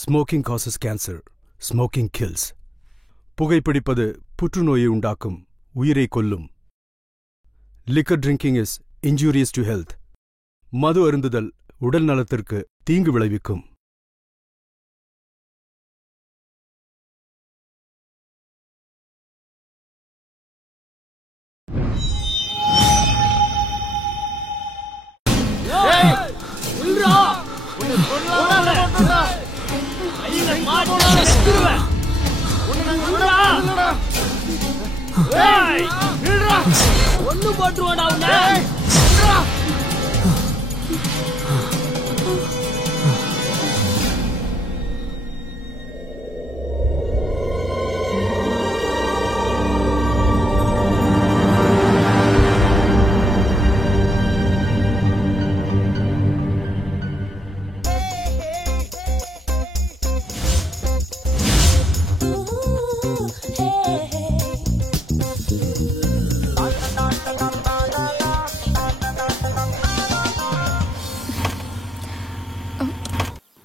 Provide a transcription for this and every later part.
Smoking causes cancer. Smoking kills. புகைப்பிடிப்பது புற்றுநோயை உண்டாக்கும், உயிரை கொல்லும். Liquor drinking is injurious to health. மது அருந்துதல் உடல் நலத்திற்கு தீங்கு விளைவிக்கும். ஒண்ணு போட்டுருவாடா உன்னை.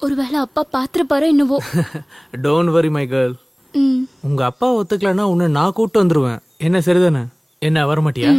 ஒருவேளை அப்பா பாத்திரப்பாரோ என்னவோ. Don't worry my girl. உங்க அப்பா ஒத்துக்கலன்னா உன்னை நான் கூட்டு வந்துருவேன். என்ன சரிதானே? என்ன வரமாட்டியா?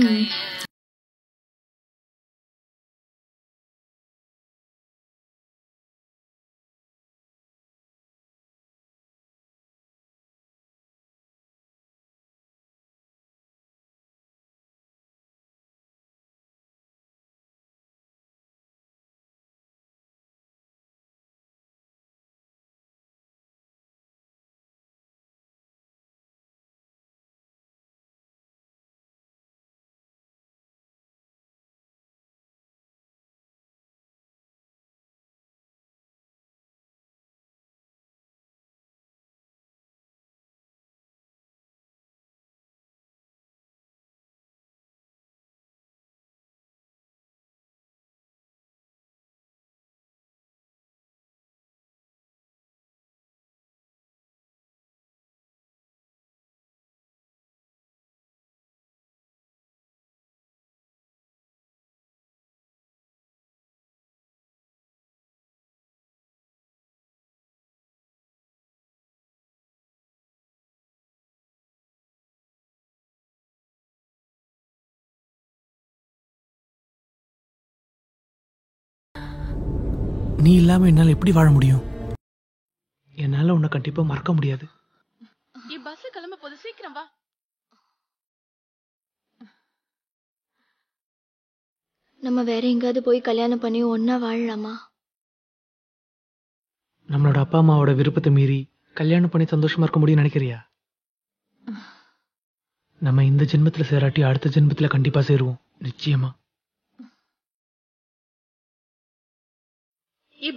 நீ இல்லாம என்னால எப்படி வாழ முடியும்? என்னால உன்னை கண்டிப்பா மறக்க முடியாது. பஸ் கிளம்ப போது, சீக்கிரம் வா. நம்ம வேற எங்காவது போய் கல்யாணம் பண்ணி ஒன்னா வாழலாமா? நம்மளோட அப்பா அம்மாவோட விருப்பத்தை மீறி கல்யாணம் பண்ணி சந்தோஷமா இருக்க முடியும்னு நினைக்கிறியா? நம்ம இந்த ஜென்மத்துல சேராட்டி அடுத்த ஜென்மத்துல கண்டிப்பா சேருவோம், நிச்சயமா.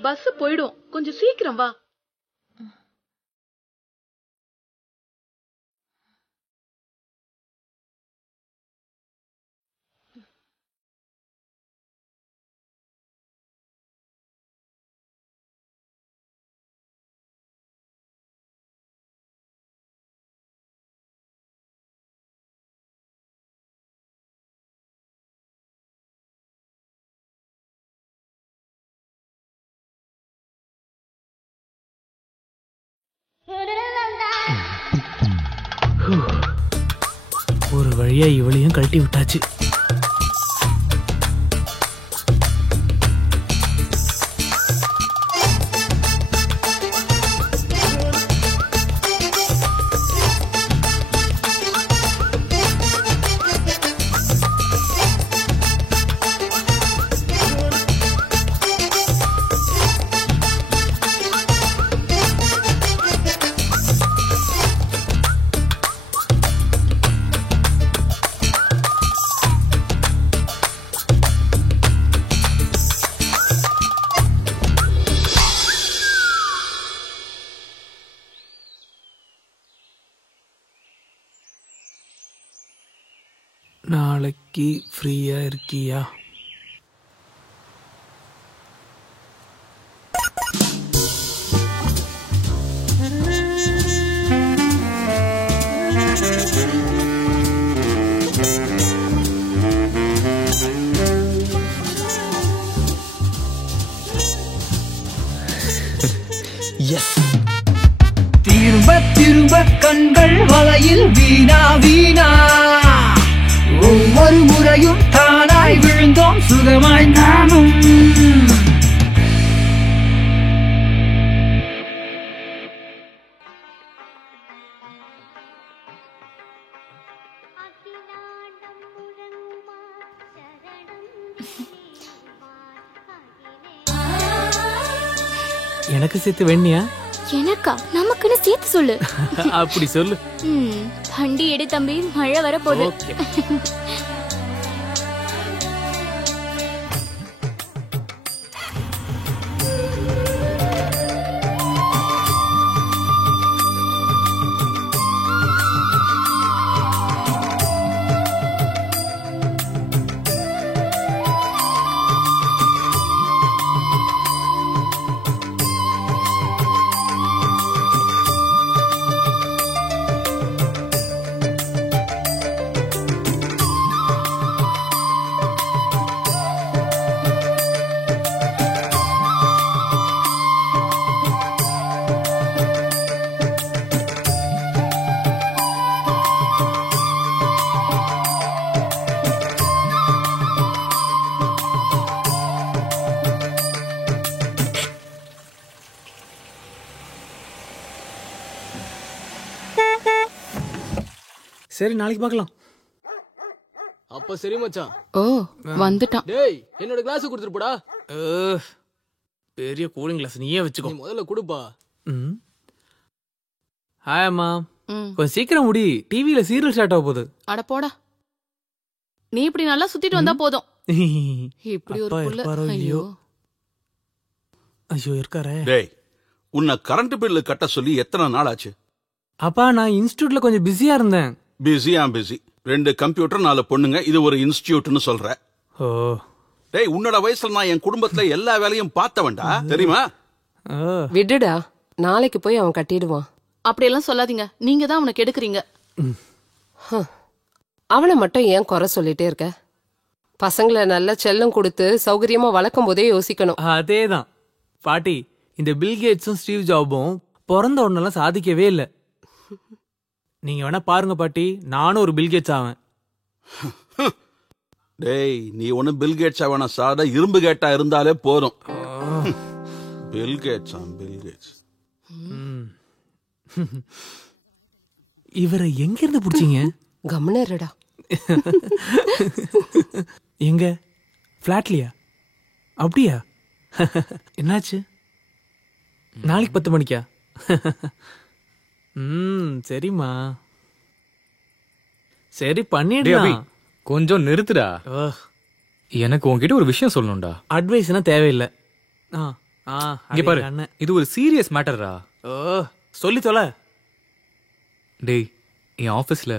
பஸ் போயிடும், கொஞ்சம் சீக்கிரம் வா. ஒரு வழியா இவளையும் கழட்டி விட்டாச்சு. நாளைக்கு ஃப்ரீயா இருக்கியா? Yes. திரும்ப கண்கள் வலையில் வீணா வீணா. ஒவ்வொரு முறையும் தானாய் விழுந்தோம் சுகமாய் நாமும். எனக்கு சேர்த்து வெண்ணியா? எனக்கா? நமக்குன்னு சேர்த்து சொல்லு. அப்படி சொல்லு. வண்டி எடு தம்பி, மழை வர போகுது. சரி, நாளைக்கு பார்க்கலாம். அப்ப சரி மச்சான். ஓ வந்துட்டான். டேய், என்னோட கிளாஸ் கொடுத்துட்டு போடா. பெரிய கூலிங் கிளாஸ் நீயே வச்சுக்கோ. நீ முதல்ல கொடுப்பா. ஹாய் அம்மா. கொஞ்சம் சீக்கிரம் முடி, டிவியில சீரியல் ஸ்டார்ட் ஆக போகுது. அட போடா, நீ இப்படி நல்லா சுத்திட்டு வந்தா போதும். இப்படி ஒரு புள்ள. ஐயோ ஐயோ இருக்காரே. டேய், உன்னை கரண்ட் பில்லு கட்ட சொல்லி எத்தனை நாள் ஆச்சு? அப்பா, நான் இன்ஸ்டிடியூட்ல கொஞ்சம் பிஸியா இருந்தேன். பிஸி 2 கம்ப்யூட்டர் 4 பொண்ணுங்க, இது ஒரு இன்ஸ்டிடியூட்னு சொல்ற. ஓ டேய், உன்னோட வயசுல நான் என் குடும்பத்துல எல்லா வேலையும் பார்த்தவன்டா, தெரியுமா? விடுடா, நாளைக்கு போய் அவன் கட்டிடுவான். அப்படியெல்லாம் சொல்லாதீங்க, நீங்க தான் அவனை கெடுக்குறீங்க. அவனை மட்டும் ஏன் குறை சொல்லிட்டே இருக்க? பசங்களை நல்ல செல்லம் கொடுத்து சௌகரியமா வளர்க்கும் போதே யோசிக்கணும். அதேதான் பாட்டி, இந்த பில்கேட்ஸும் ஸ்டீவ் ஜாபும் பிறந்த ஒன்னெல்லாம் சாதிக்கவே இல்லை. நீங்க வேணா பாருங்க பாட்டி, நானும் ஒரு பில்கேட்ஸ் ஆவேன். டேய், நீ ஒண்ணு பில்கேட்ஸ் ஆவன சாதா இரும்பு கேட்டா இருந்தாலே போதும். Bill Gates Bill Gates. இவரை எங்க இருந்து பிடிச்சீங்க? கம்னேரடா. எங்க பிளாட்லியா? அப்படியா? என்னாச்சு? நாளைக்கு 10 மணிக்கா? சரிம்மா, சரி பண்ணிடலாம். கொஞ்சம் நிறுத்துடா. எனக்கு உன்கிட்ட ஒரு விஷயம் சொல்லணும்டா. அட்வைஸ்னா தேவையில்லை. இங்க பாரு, இது ஒரு சீரியஸ் மேட்டர்டா. சொல்லி தொலை. டேய், என் ஆபீஸ்ல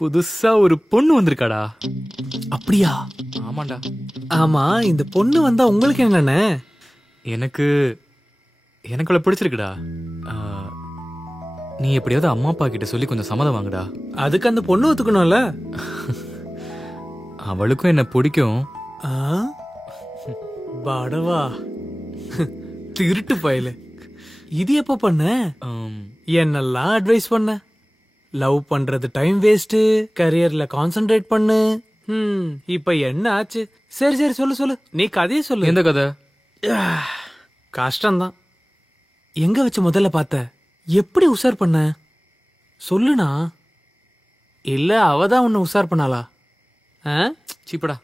புதுசா ஒரு பொண்ணு வந்திருக்காடா. அப்படியா? ஆமாண்டா. ஆமா, இந்த பொண்ணு வந்தா உங்களுக்கு என்னன்னு? எனக்கு அவளை பிடிச்சிருக்குடா. நீ எப்படியாவது அம்மா அப்பா கிட்ட சொல்லி கொஞ்சம் சம்மதம் வாங்குடா. அதுக்கு அந்த பொண்ணு ஒத்துக்கணும்ல. அவளுக்கும் என்ன பிடிக்கும். படவா, திருட்டு பயல. இது எப்ப பண்ண? என்னெல்லாம் அட்வைஸ் பண்ண? லவ் பண்றது டைம் வேஸ்ட், கரியர்ல கான்சென்ட்ரேட் பண்ணு. இப்ப என்ன ஆச்சு? சரி சரி, சொல்லு சொல்லு, நீ கதையை சொல்லு. எந்த கதை? கஷ்டம்தான். எங்க வச்சு முதல்ல பார்த்த? எப்படி உஷார் பண்ண? சொல்லுனா. இல்ல அவதான் உன்னை உஷார் பண்ணாளா? சீப்படா.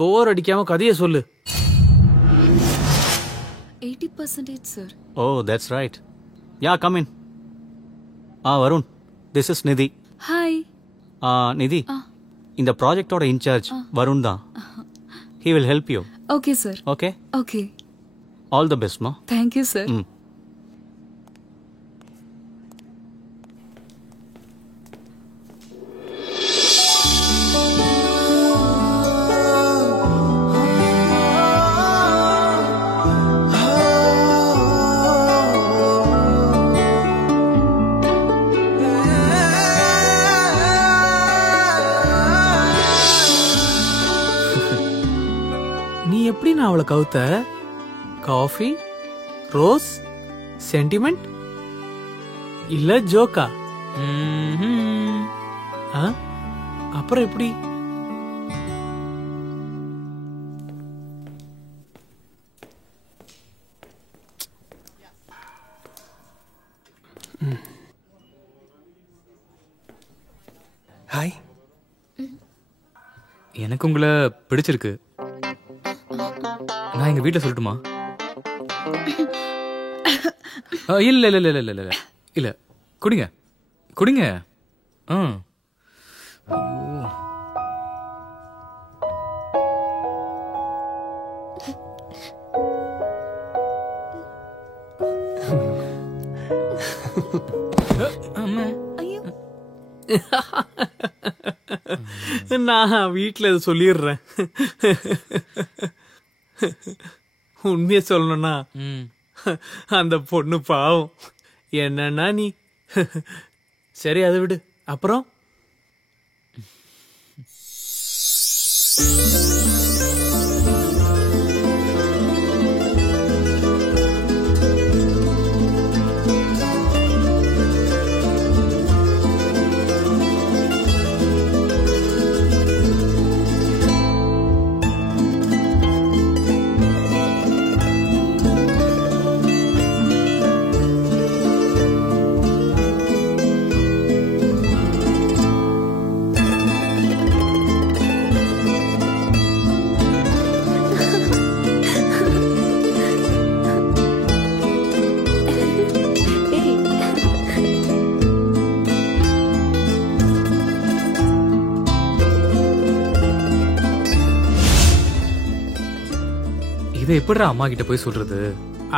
போர் அடிக்காம கதையை சொல்லு. 80% sir. Oh, that's right. Yeah, come in. Varun, this is Nidhi. Hi. நிதி, இந்த ப்ராஜெக்டோட இன்சார்ஜ் வருண் தான். He will help you. Okay sir. Okay okay. All the best மா. Thank you sir. எப்படி நான் அவளை கவுத்த? காஃபி, ரோஸ், சென்டிமெண்ட் இல்ல ஜோக்கா? அப்புறம் எப்படி? ஹாய். எனக்கு உங்களை பிடிச்சிருக்கு. நான் எங்க வீட்டுல சொல்லட்டுமா? இல்ல இல்ல இல்ல இல்ல இல்ல இல்ல, குடிங்க குடிங்க. நான் வீட்டுல இதை சொல்லிடுறேன். உண்மையை சொல்லணும்னா அந்த பொண்ணு பாவம். என்னன்னா நீ சரி அதை விடு. அப்புறம் எப்படிடா அம்மா கிட்ட போய் சொல்றது?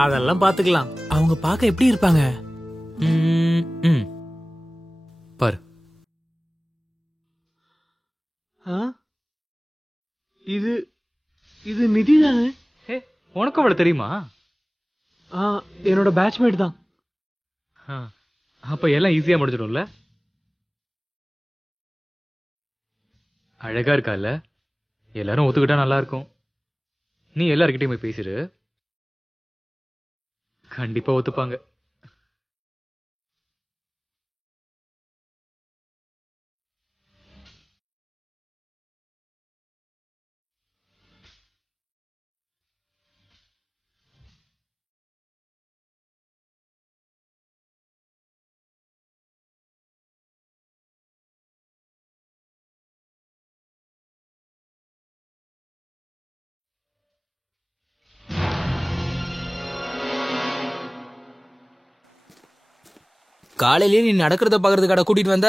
அதெல்லாம் பாத்துக்கலாம். அவங்க பார்க்க எப்படி இருப்பாங்க பாரு. இது இது நிதி தானே? உனக்கு அவளை தெரியுமா? என்னோட பேட்ச்மேட் தான். அப்ப எல்லாம் ஈஸியா முடிஞ்சிடும்ல. அழகா இருக்கா இல்ல? எல்லாரும் ஒத்துக்கிட்டா நல்லா இருக்கும். நீ எல்லார்கிட்டயும் போய் பேசிடு, கண்டிப்பா ஒத்துப்பாங்க. காலையிலேயே நீ நடக்கிறத பாக்குறதுக்காக கூட்டிட்டு வந்த?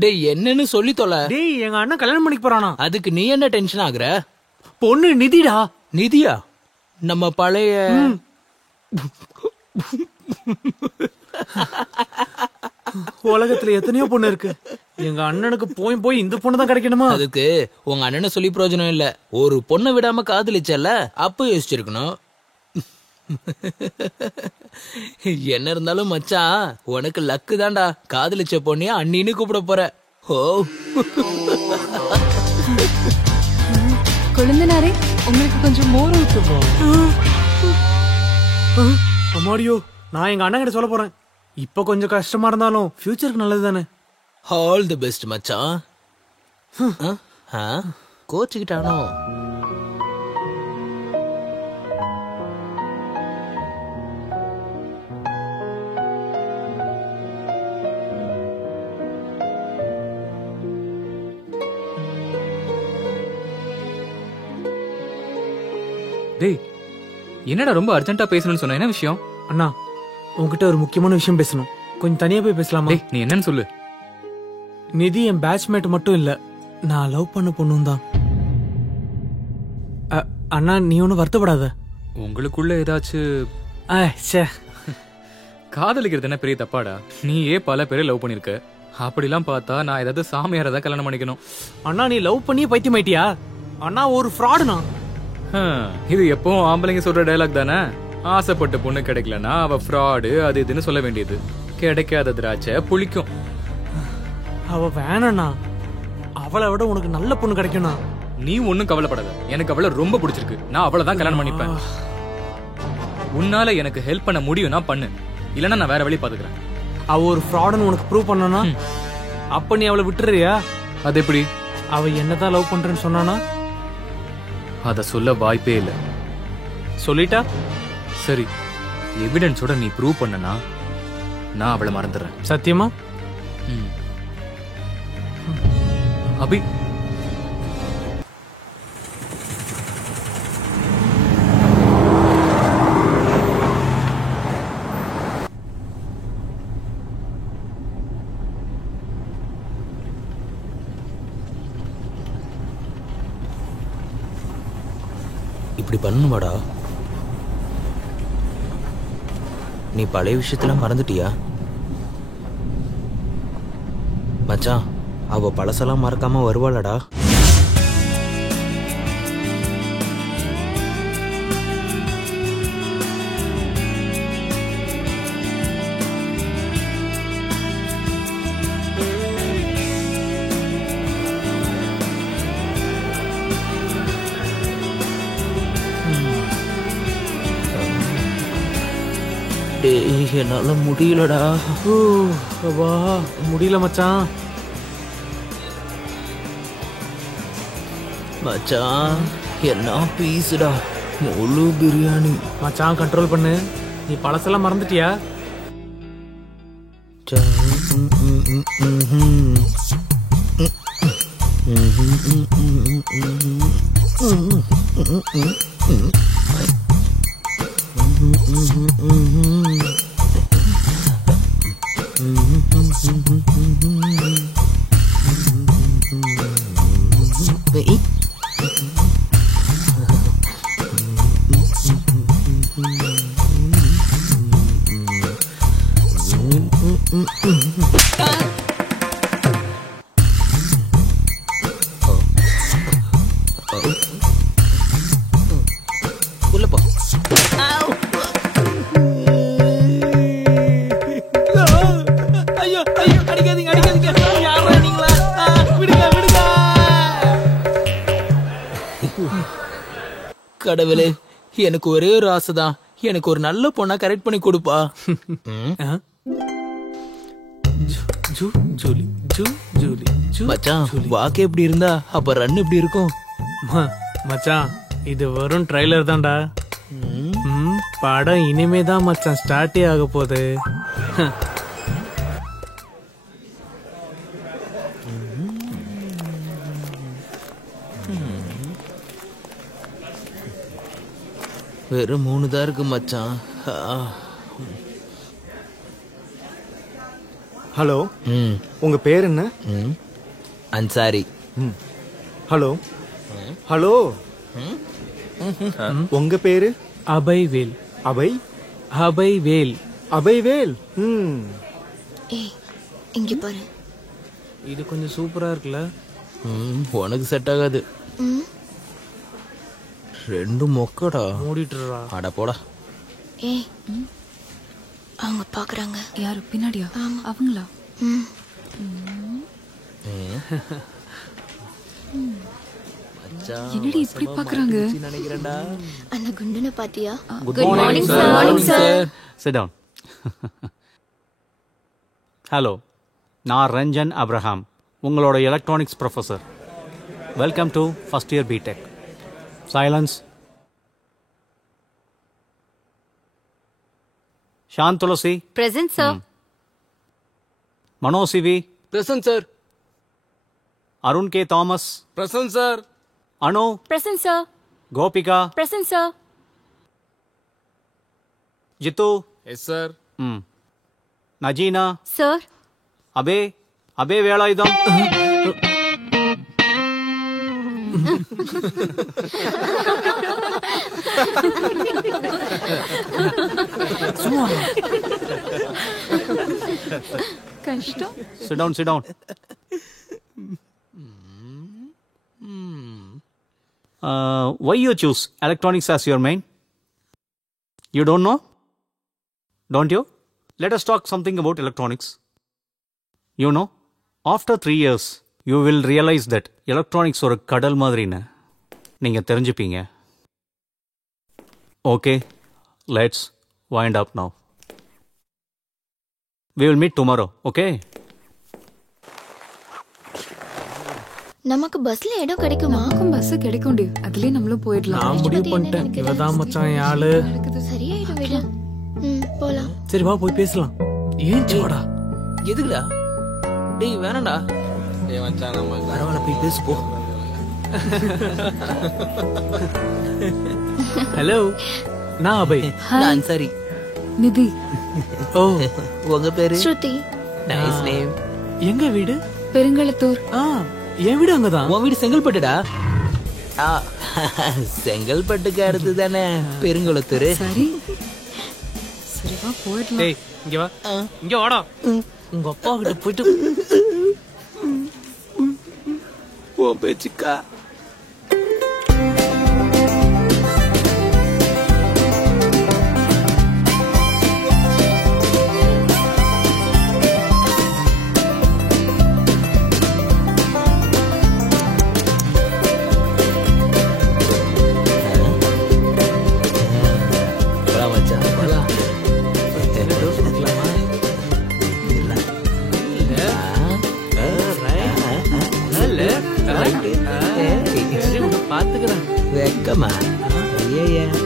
டேய் என்னன்னு சொல்லி தொலை. டேய் எங்க அண்ணன் கல்யாணம் பண்ணிக்க போறானா? அதுக்கு நீ என்ன டென்ஷன் ஆகுற? பொண்ணு நிதிடா. நிதியா? நம்ம பழைய உலகத்துல எத்தனையோ பொண்ணு இருக்கு. எங்க அண்ணனுக்கு போய் போய் இந்த பொண்ணு தான் கிடைக்கணுமா? அதுக்கு உங்க அண்ணனை சொல்லி பிரயோஜனம் இல்ல. ஒரு பொண்ணை விடாம காதலிச்சல, அப்ப யோசிச்சிருக்கணும். என்ன இருந்தாலும் மச்சான், உனக்கு லக்கு தான்டா. காதலிச்ச பொண்ணியா அண்ணின்னு கூப்பிட போற. ஓ கொழுந்தனாரே, உங்களுக்கு கொஞ்சம் மோர் ஊத்துவோம். அம்மாடியோ, நான் எங்க அண்ணன் கிட்ட சொல்ல போறேன். இப்ப கொஞ்சம் கஷ்டமா இருந்தாலும் ஃபியூச்சருக்கு நல்லது தானே. ஆல் தி பெஸ்ட் மச்சான். கோச்சுக்கிட்டானோ? டேய் என்னடா ரொம்ப அர்ஜென்ட்டா பேசணும்னு சொன்ன? என்ன விஷயம்? அண்ணா உன்கிட்ட ஒரு முக்கியமான விஷயம் பேசணும். கொஞ்சம் தனியா போய் பேசலாமா? நீ என்னன்னு சொல்லு. நிதி என் பேட்ச்மேட் மட்டும் இல்ல, நான் லவ் பண்ண பொண்ணும் தான். அண்ணா நீ ஒன்னும் வருத்தப்படாத. உங்களுக்குள்ள ஏதாச்சும் ச்சே, காதலிக்கிறது என்ன பெரிய தப்பாடா? நீயே பல பேரை லவ் பண்ணிருக்க. அப்படிலாம் பார்த்தா நான் ஏதாவது சாமியாரை தான் கல்யாணம் பண்ணிக்கணும். அண்ணா நீ லவ் பண்ணியே பைத்தியமாயிட்டியா? அண்ணா ஒரு ஃப்ராடுண்ணா. இது எப்பவும் ஆம்பளைங்க சொல்ற டயலாக் தானே. ஆசைப்பட்ட பொண்ணு கிடைக்கலன்னா அவ ஃப்ராடு அது இதுன்னு சொல்ல வேண்டியது. கிடைக்காத திராட்சை புளிக்கும். அவ வேணாண்ணா, அவளை விட உனக்கு நல்ல பொண்ணு கிடைக்கும்ண்ணா. நீ ஒன்னும் கவலைப்படாத, எனக்கு அவளை ரொம்ப பிடிச்சிருக்கு. நான் அவளை தான் கல்யாணம் பண்ணிப்பேன். உன்னால எனக்கு ஹெல்ப் பண்ண முடியும்னா பண்ணு, இல்லன்னா நான் வேற வழி பாத்துக்கிறேன். அவ ஒரு ஃப்ராடுன்னு உனக்கு ப்ரூவ் பண்ணனா அப்ப நீ அவளை விட்டுறியா? அது எப்படி? அவ என்னதான் லவ் பண்றேன்னு சொன்னானா? அத சொல்ல வாய்ப்பே இல்ல. சொல்லிட்டா சரி, எவிடன்ஸோட நீ ப்ரூவ் பண்ணனா நான் அவளை மறந்துடுறேன். சத்தியமா? அபி இப்படி பண்ணுவாடா? நீ பழைய விஷயத்தெல்லாம் மறந்துட்டியா மச்சான்? அவ பழசெல்லாம் மறக்காம வருவாளடா. என்னால முடியலடா. முடியல மச்சான். மச்சான் என்ன பீஸ்டா, முழு பிரியாணி. மச்சான் கண்ட்ரோல் பண்ணு. நீ பழசெல்லாம் மறந்துட்டியா? கடவுளே, எனக்கு ஒரே ஒரு ஆசைதான். எனக்கு ஒரு நல்ல பொண்ணா கரெக்ட் பண்ணி கொடுப்பா. மச்சான் வாக்கு எப்படி இருந்தா அப்ப ரன் எப்படி இருக்கும்? மச்சான் இது வெறும் ட்ரைலர் தான்டா. படம் இனிமே தான் மச்சான் ஸ்டார்டே ஆக போகுது. வெறும் 3 தான் இருக்கு மச்சான். ஹலோ, உங்க பேர் என்ன? அன்சாரி. ஹலோ ஹலோ, உங்க பேரு? அபய்வேல். அபய்வேல். அபய்வேல். ஏய் இங்க பாரு. இது கொஞ்சம் சூப்பரா இருக்குல்ல? உனக்கு செட் ஆகாது. ரெண்டு மொக்கடா. மூடிட்டுறா. அட போடா. ஏய் அவங்க பாக்குறாங்க. யாரு பின்னாடியா? அவங்களா? என்னடி இப்படி பாக்குறாங்க? நினைக்கிறேன்டா. அந்த குண்டனை பாத்தியா? Good morning, sir. Good morning, sir. Sit down. Hello, நான் ரஞ்சன் அப்ரஹாம், உங்களோட electronics professor. Welcome to first year BTech. Silence. Shanth Tulsi. Present, sir. Mano CV. Present, sir. Arun K Thomas. Present, sir. Anu. Present, sir. Gopika. Present, sir. Jithu. Yes, sir. Najeena. Sir. Abhay. Abhay Velayudham. கஷ்டம். Sit down, sit down. Why you choose electronics as your main? You don't know? Don't you? Let us talk something about electronics. You know, after 3 years, you will realize that electronics ஒரு கடல் மாதிரின்னு நீங்க தெரிஞ்சுப்பீங்க. Okay, let's wind up now. We will meet tomorrow, okay? நமக்கு பஸ்ல இடம் கிடைக்குமா? நமக்கும் bus கிடைக்கும்டி. அதுலயே நம்மளும் போயிடலாம். நான் முடிவு பண்ணிட்டேன். இவதான் மச்சான் என் ஆளு. சரியாயிடும் விடு. போலாம். சரி வா போய் பேசலாம். ஏன் சோடா? எதுக்குடா? டேய் வேணாம்டா. டேய் மச்சான் நம்ம பரவாயில்ல போய் பேசு போ. ஹலோ, நான் அபய். நான் சரி. நிதி. ஓ, உங்க பேரு? ஸ்ருதி. Nice name. எங்க வீடு? பெருங்களத்தூர். என் வீடு அங்கதான். உன் வீடு செங்கல்பட்டுடா. செங்கல்பட்டுக்கு அடுத்து தானே பெருங்குளத்தூர். சரி சரி வா போயிடலாம். டேய் இங்க வா. இங்க வாடா. உங்க அப்பா கிட்ட போயிட்டு ஓ பேச்சுக்கா.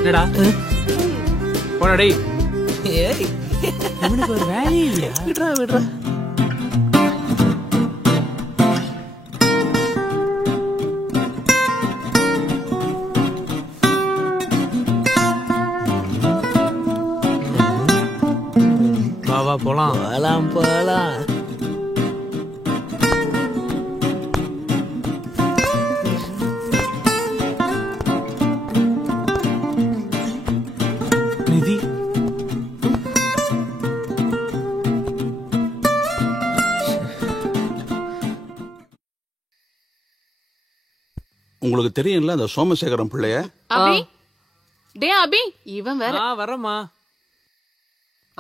என்னடா போடா டேய். இவனுக்கு ஒரு வேலையே இல்லையா? விடுறா விடுறா. வா வா போலாம். போலாம் போலாம். நிதி உங்களுக்கு தெரியும்ல அந்த சோமசேகரம் பிள்ளைய? அபி டே அபி இவன் வேற. வரமா.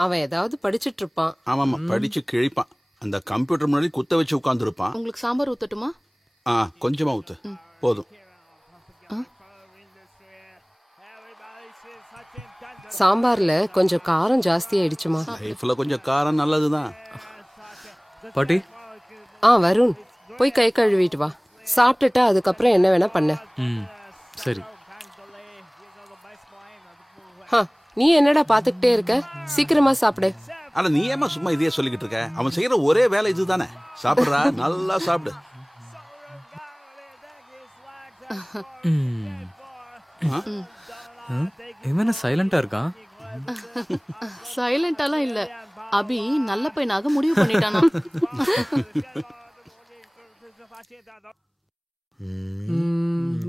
அவன் ஏதாவது படிச்சிட்டு இருப்பான். ஆமாமா படிச்சு கிழிப்பான். அந்த கம்ப்யூட்டர் முன்னாடி குத்த வச்சு உட்கார்ந்து இருப்பான். உங்களுக்கு சாம்பார் ஊத்தட்டுமா? கொஞ்சமா ஊத்து போதும். சாம்பார்ல கொஞ்சம் காரம் ஜாஸ்தி ஆயிடுச்சுமா. லைஃப்ல கொஞ்சம் காரம் நல்லதுதான். பாட்டி. வருண் போய் கை கழுவிட்டு வா. சாப்பிட்டுட்டு அதுக்கப்புறம் என்ன வேணா பண்ண. சரி. நீ என்னடா பாத்துக்கிட்டே இருக்க? சீக்கிரமா சாப்பிடு. ஆனா நீ ஏமா சும்மா இதையே சொல்லிக்கிட்டு இருக்க? அவன் செய்யற ஒரே வேலை இதுதானே. சாப்பிடுறா, நல்லா சாப்பிடு. இவன் சைலண்டா இருக்கான். சைலண்டாலாம் இல்ல. அபி நல்ல பையனாக முடிவு பண்ணிட்டானா?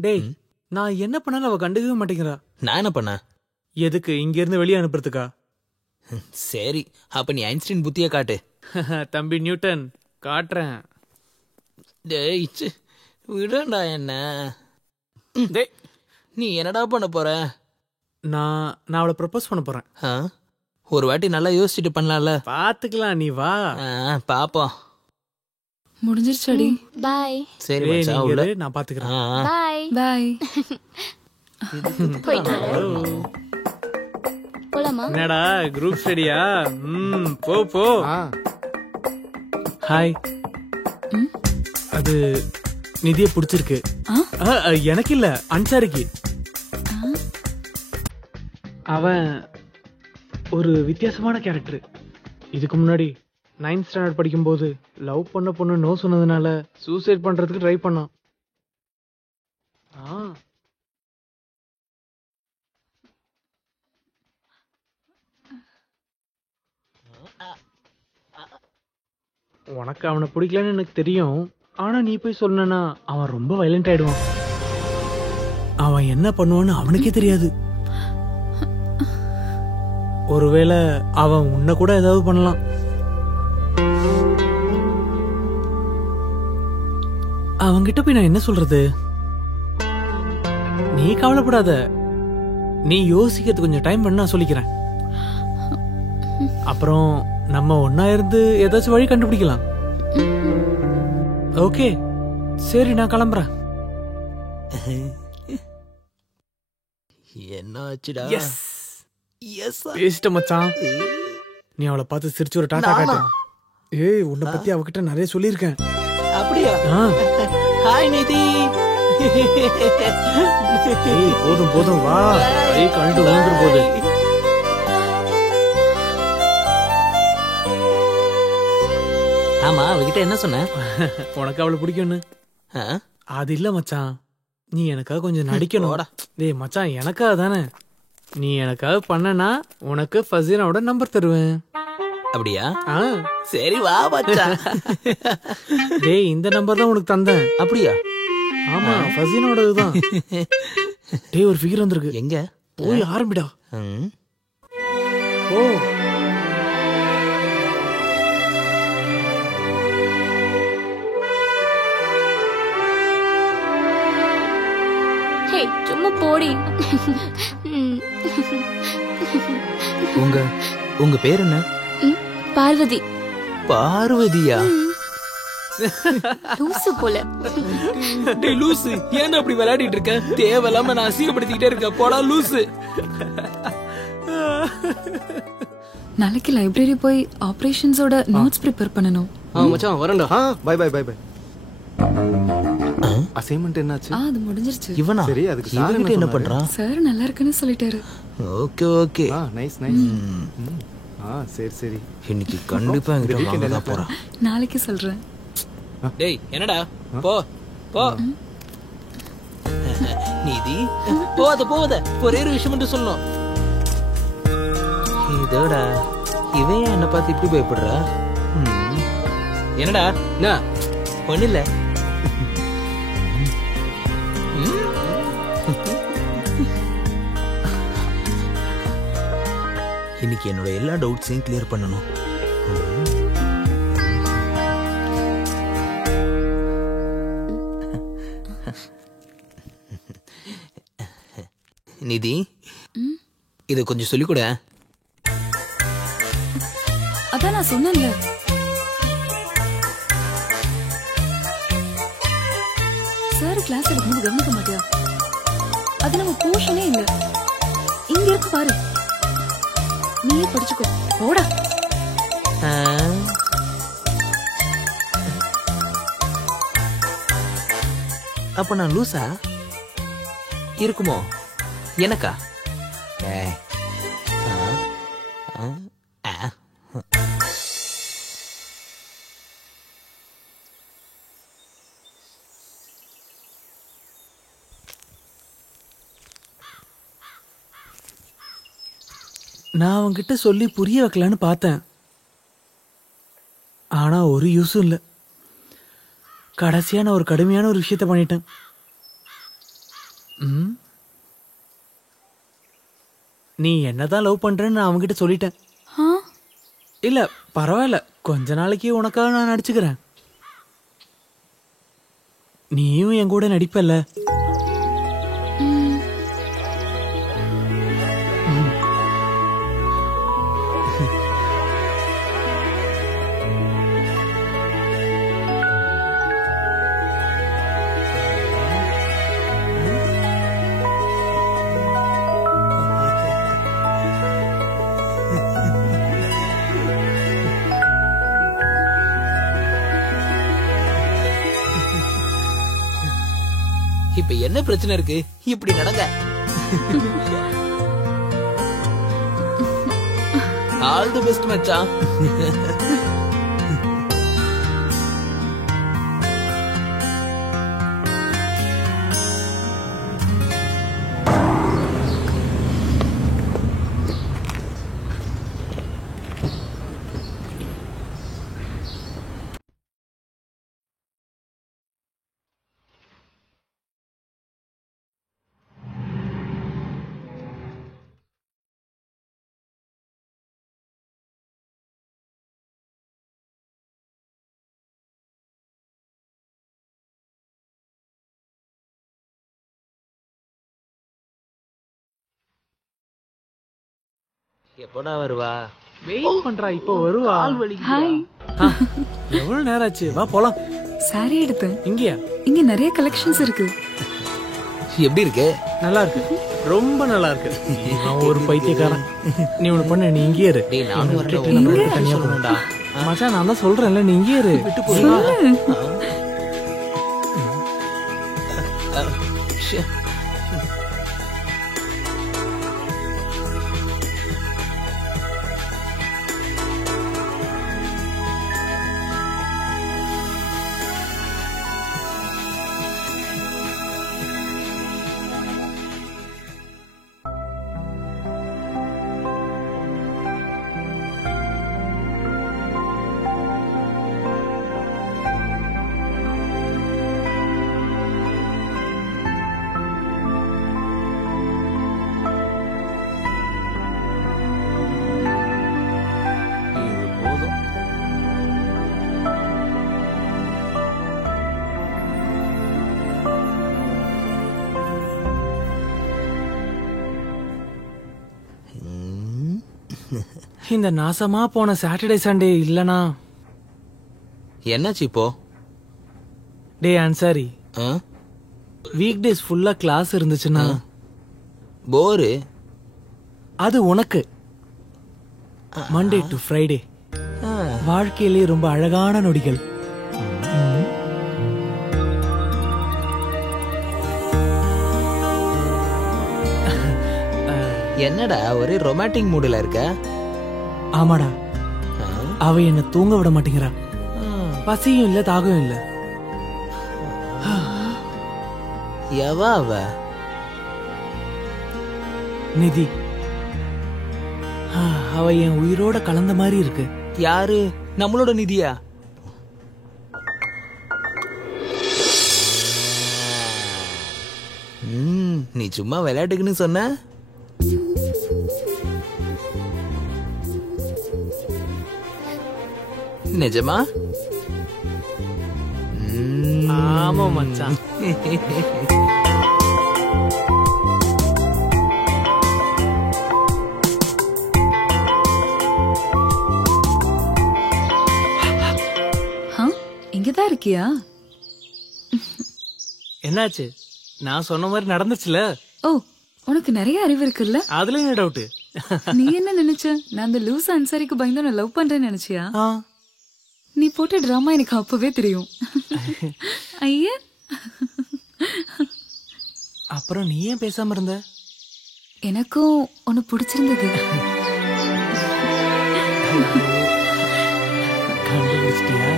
டேய் நான் என்ன பண்ணாலும் அவ கண்டுக்கவே மாட்டேங்கிறா. நான் என்ன பண்ண? எதுக்கு இங்க இருந்து வெளியே அனுப்புறதுக்கா? சரி அப்ப நீ ஐன்ஸ்டீன் புத்திய காட்டு. தம்பி நியூட்டன் காட்டுறேன். டேய் விடண்டா என்ன. டேய் நீ என்னடா பண்ண போற? நான் அவளை ப்ரப்போஸ் பண்ண போறேன். ஒரு வாட்டி நல்லா யோசிச்சுட்டு பண்ணலாம்ல. பாத்துக்கலாம் நீ வா. பாப்போம். முடிஞ்சிருச்சடி. பாய். சரி மச்சான் உள்ள நான் பாத்துக்கிறேன். பாய். பாய். போலாமா? என்னடா குரூப் ஸ்டடியா? போ போ. ஹாய். அது நிதியை பிடிச்சிருக்கு. எனக்கு இல்ல அன்சாரிக்கு. அவன் ஒரு வித்தியாசமான கேரக்டர். இதுக்கு முன்னாடி 9th ஸ்டாண்டர்ட் படிக்கும்போது லவ் பண்ண பொண்ணு நோ சொன்னதுனால சூசைட் பண்றதுக்கு ட்ரை பண்ணான். உனக்கு அவனை பிடிக்கலன்னு எனக்கு தெரியும். ஆனா நீ போய் சொன்னா அவன் ரொம்ப வயலண்ட் ஆயிடுவான். அவன் என்ன பண்ணுவான்னு அவனுக்கே தெரியாது. ஒருவேளை அவன் உன்னை கூட ஏதாவது பண்ணலாம். அவன்கிட்ட போய் நான் என்ன சொல்றது? நீ கவலைப்படாத, நீ யோசிக்கிறது கொஞ்சம் டைம் பண்ண நான் சொல்லிக்கிறேன். அப்புறம் நம்ம ஒன்னா இருந்து ஏதாச்சும் வழி கண்டுபிடிக்கலாம். ஓகே சரி, நான் கிளம்புறேன். என்ன ஆச்சுடா? பேசிட்ட மச்சான். நீ அவளை பார்த்து சிரிச்சு ஒரு டாட்டா காட்டு. ஏய், உன்னை பத்தி அவகிட்ட நிறைய சொல்லியிருக்கேன். அப்படியா? ஹாய் நிதி. ஏய், போதும் போதும் வா, கை கழண்டு வந்துரு போது. ஆமா, அவகிட்ட என்ன சொன்ன? உனக்கு அவளை பிடிக்கும்னு. அது இல்ல மச்சான், நீ எனக்காக கொஞ்சம் நடிக்கணும். டேய் மச்சான், எனக்காக தானே. நீ எனக்காக பண்ணனா உனக்கு ஃபசீனாவோட நம்பர் தருவேன். அப்படியா? சரி வா மச்சான். டேய், இந்த நம்பர் தான் உனக்கு தந்தேன். அப்படியா? ஆமா, ஃபசீனாவோடதுதான். டேய், ஒரு ஃபிகர் வந்திருக்கு. எங்க? போய் ஆரம்பிடா. ஓ, சும்மா போடி. உங்க பேர் என்ன? பார்வதி. பார்வதியா? லூசு போல. டேய் லூசு, ஏன் அப்படி விளையாடிட்டு இருக்க? தேவையில்லாம நான் அசிங்கப்படுத்திக்கிட்டே இருக்கேன். போடா லூசு. நாளைக்கு லைப்ரரி போய் ஆபரேஷன்ஸோட நோட்ஸ் ப்ரிப்பேர் பண்ணனும். மச்சான் வரேன்டா. Bye bye bye bye. Assignment என்னாச்சு? அது முடிஞ்சிருச்சு. இவனா? சரி, அதுக்கு சார் என்ன பண்றான்? சார் நல்லா இருக்குன்னு சொல்லிட்டாரு. Okay okay. Nice nice. சரி சரி. இன்னைக்கு கண்டிப்பா என்கிட்ட வாங்க தான் போறான். நாளைக்கு சொல்றேன். டேய் என்னடா? போ போ. நிதி போத ஒரே ஒரு விஷயம் மட்டும் சொல்லணும். இதோட இவன் என்ன பார்த்து இப்படி பயப்படுறா? என்னடா? ஒண்ணு இல்ல. இன்னைக்கு என்னோட எல்லா டவுட்ஸையும் கிளியர் பண்ணணும். நிதி, இத கொஞ்சம் சொல்லிக் கொடு. அதான் நான் சொன்னேன்ல. சார் கிளாஸ் எடுக்கும்போது கவனிக்க மாட்டியா? அது நம்ம போர்ஷனே இல்ல. இங்க இருக்கு பாரு, நீயே படிச்சுக்கோ. போடா. அப்ப நான் லூசா இருக்குமோ? எனக்கா? நான் அவன்கிட்ட சொல்லி புரிய வைக்கலான்னு பார்த்தேன். ஆனா ஒரு யூஸும் இல்லை. கடைசியா நான் ஒரு கடுமையான ஒரு விஷயத்த பண்ணிட்டேன். நீ என்னதான் லவ் பண்றேன்னு நான் அவன்கிட்ட சொல்லிட்டேன். இல்ல பரவாயில்ல, கொஞ்ச நாளைக்கு உனக்காக நான் நடிச்சுக்கிறேன். நீயும் என் கூட நடிப்பல்ல? இப்ப என்ன பிரச்சனை இருக்கு? இப்படி நடங்க. ஆல் தி பெஸ்ட் மச்சான். எப்போடா வருவா? வெயிட் பண்றா, இப்போ வருவா. ஹாய். எவ்வளவு நேரம் ஆச்சு? வா போலாம். சாரி எடுத்தேன். இங்கயா? இங்க நிறைய கலெக்ஷன்ஸ் இருக்கு. எப்படி இருக்கு? நல்லா இருக்கு, ரொம்ப நல்லா இருக்கு. நான் ஒரு பைத்தியக்காரன். நீ ஒண்ணு பண்ணு, நீ இங்கே இரு. தனியா போகணும்டா மச்சான். நான் தான் சொல்றேன்ல, நீ இங்கே இரு. விட்டு போறா. இந்த நாசமா போன சாட்டர்டே சண்டே இல்லனா என்னாச்சு இப்போ? டே அன்சாரி, வீக் டேஸ் ஃபுல்லா கிளாஸ் இருந்துச்சுன்னா போரு. அது உனக்கு. மண்டே டு ஃப்ரைடே வாழ்க்கையிலே ரொம்ப அழகான நொடிகள். என்னடா ஒரே ரொமான்டிக் மூடுல இருக்க? ஆமாடா, அவ என்ன தூங்க விட மாட்டேங்கிறா. பசியும் இல்ல, தாகம் இல்ல. எவா அவ? நிதி. அவ என் உயிரோட கலந்த மாதிரி இருக்கு. யாரு? நம்மளோட நிதியா? நீ சும்மா விளையாட்டுக்குன்னு சொன்ன. நிஜமா? ஆமா மச்சான். இங்கதான் இருக்கியா? என்னாச்சு? நான் சொன்ன மாதிரி நடந்துச்சுல. ஓ, உனக்கு நிறைய அறிவு இருக்குல்ல. அதுல என்ன டவுட்? நீ என்ன நினைச்ச? நான் அந்த லூஸ் அன்சாரிக்கு பயந்து நான் லவ் பண்றேன்னு நினைச்சியா? நீ போட்ட டிராமா எனக்கு அப்பவே தெரியும். ஐயா, அப்புறம் நீ ஏன் பேசாம இருந்த? எனக்கும் உன்னை பிடிச்சிருந்தது. கண்டுபிடிச்சிட்டியா?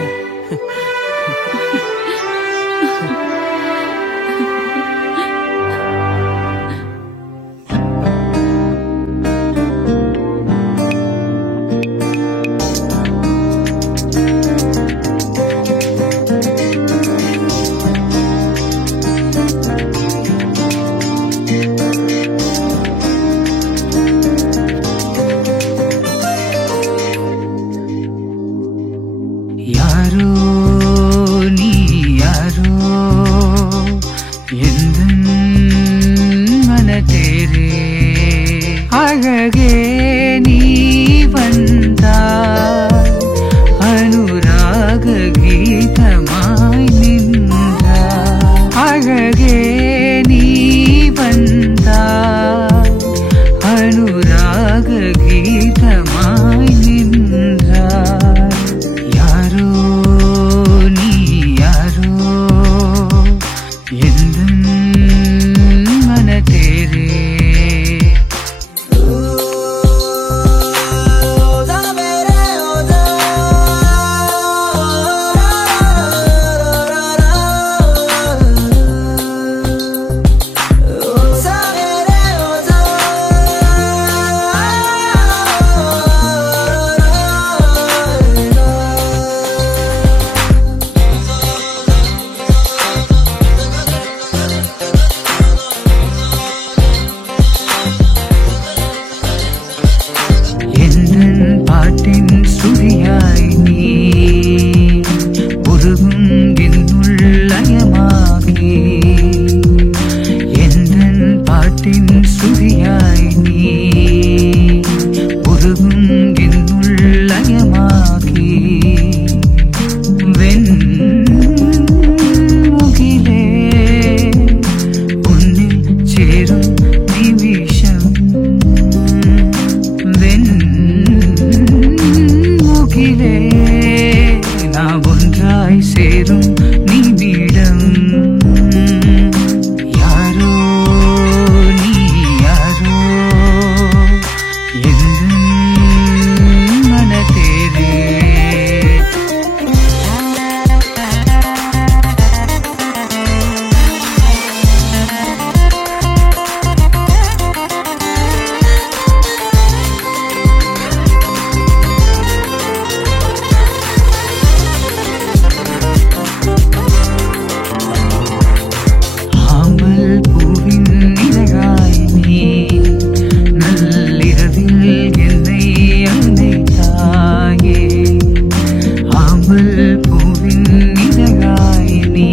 கோவில் பூவின் இதழாய் நீ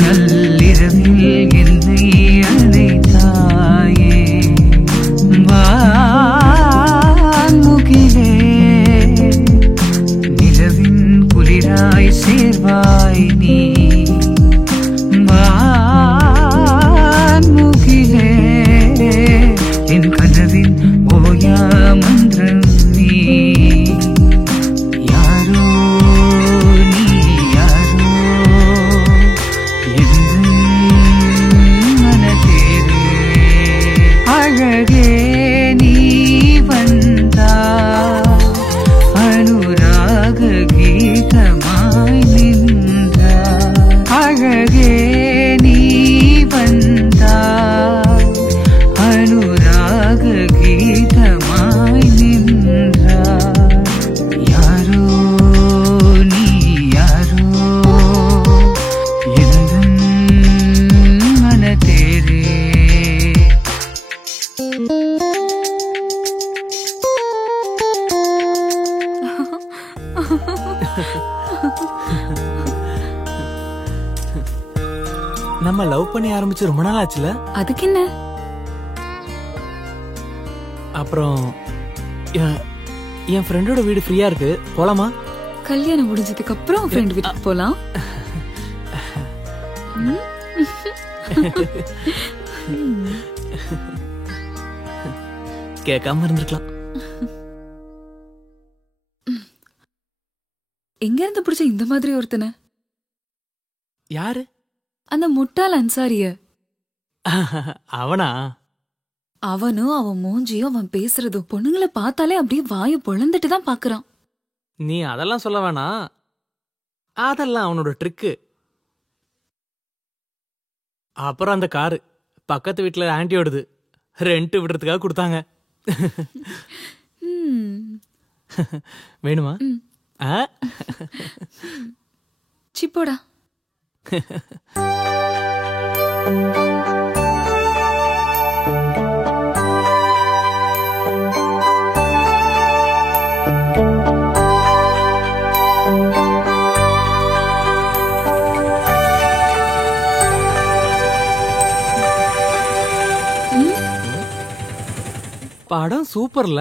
நள்ளிரவில் என்னை அழைத்தாயே வான்முகிலே நிலவின் குளிராய் சேர்வாய் நீ வான்முகிலே என் கனவின் ஓயா மந்திரம் நீ யாரோ நீ யாரோ எந்த மனதேரே அழகே நீ வந்தா அனுராக கீதமாய் நின்றா அழகே நீ வந்தா அனுராக கீதமாய் நின்றா யாரோ நீ யாரோ எந்த மனதேரே நம்ம லவ் பண்ணி ஆரம்பிச்சு ரொம்ப நாள் ஆச்சுல. அதுக்கு என்ன? அப்புறம் என் ஃப்ரெண்டோட வீடு ஃப்ரீயா இருக்கு, போலாமா? கல்யாணம் முடிஞ்சதுக்கு அப்புறம் ஃப்ரெண்ட் வீட்டுக்கு போலாம். கேட்காம இருந்திருக்கலாம். எங்க இருந்து பிடிச்ச இந்த மாதிரி ஒருத்தனை? யாரு? அந்த முட்டாள் அன்சாரிய. அவனா? அவனும் அவன் மூஞ்சியும் அவன் பேசுறதும் பொண்ணுங்களை பார்த்தாலே அப்படியே வாயை பொழந்துட்டு தான் பாக்குறான். நீ அதெல்லாம் சொல்ல வேணாம், அதெல்லாம் அவனோட ட்ரிக்கு. அப்புறம் அந்த காரு பக்கத்து வீட்டுல ஆன்டியோடுது, ரெண்ட் விடுறதுக்காக கொடுத்தாங்க. வேணுமா? சிப்போடா. படம் சூப்பர்ல.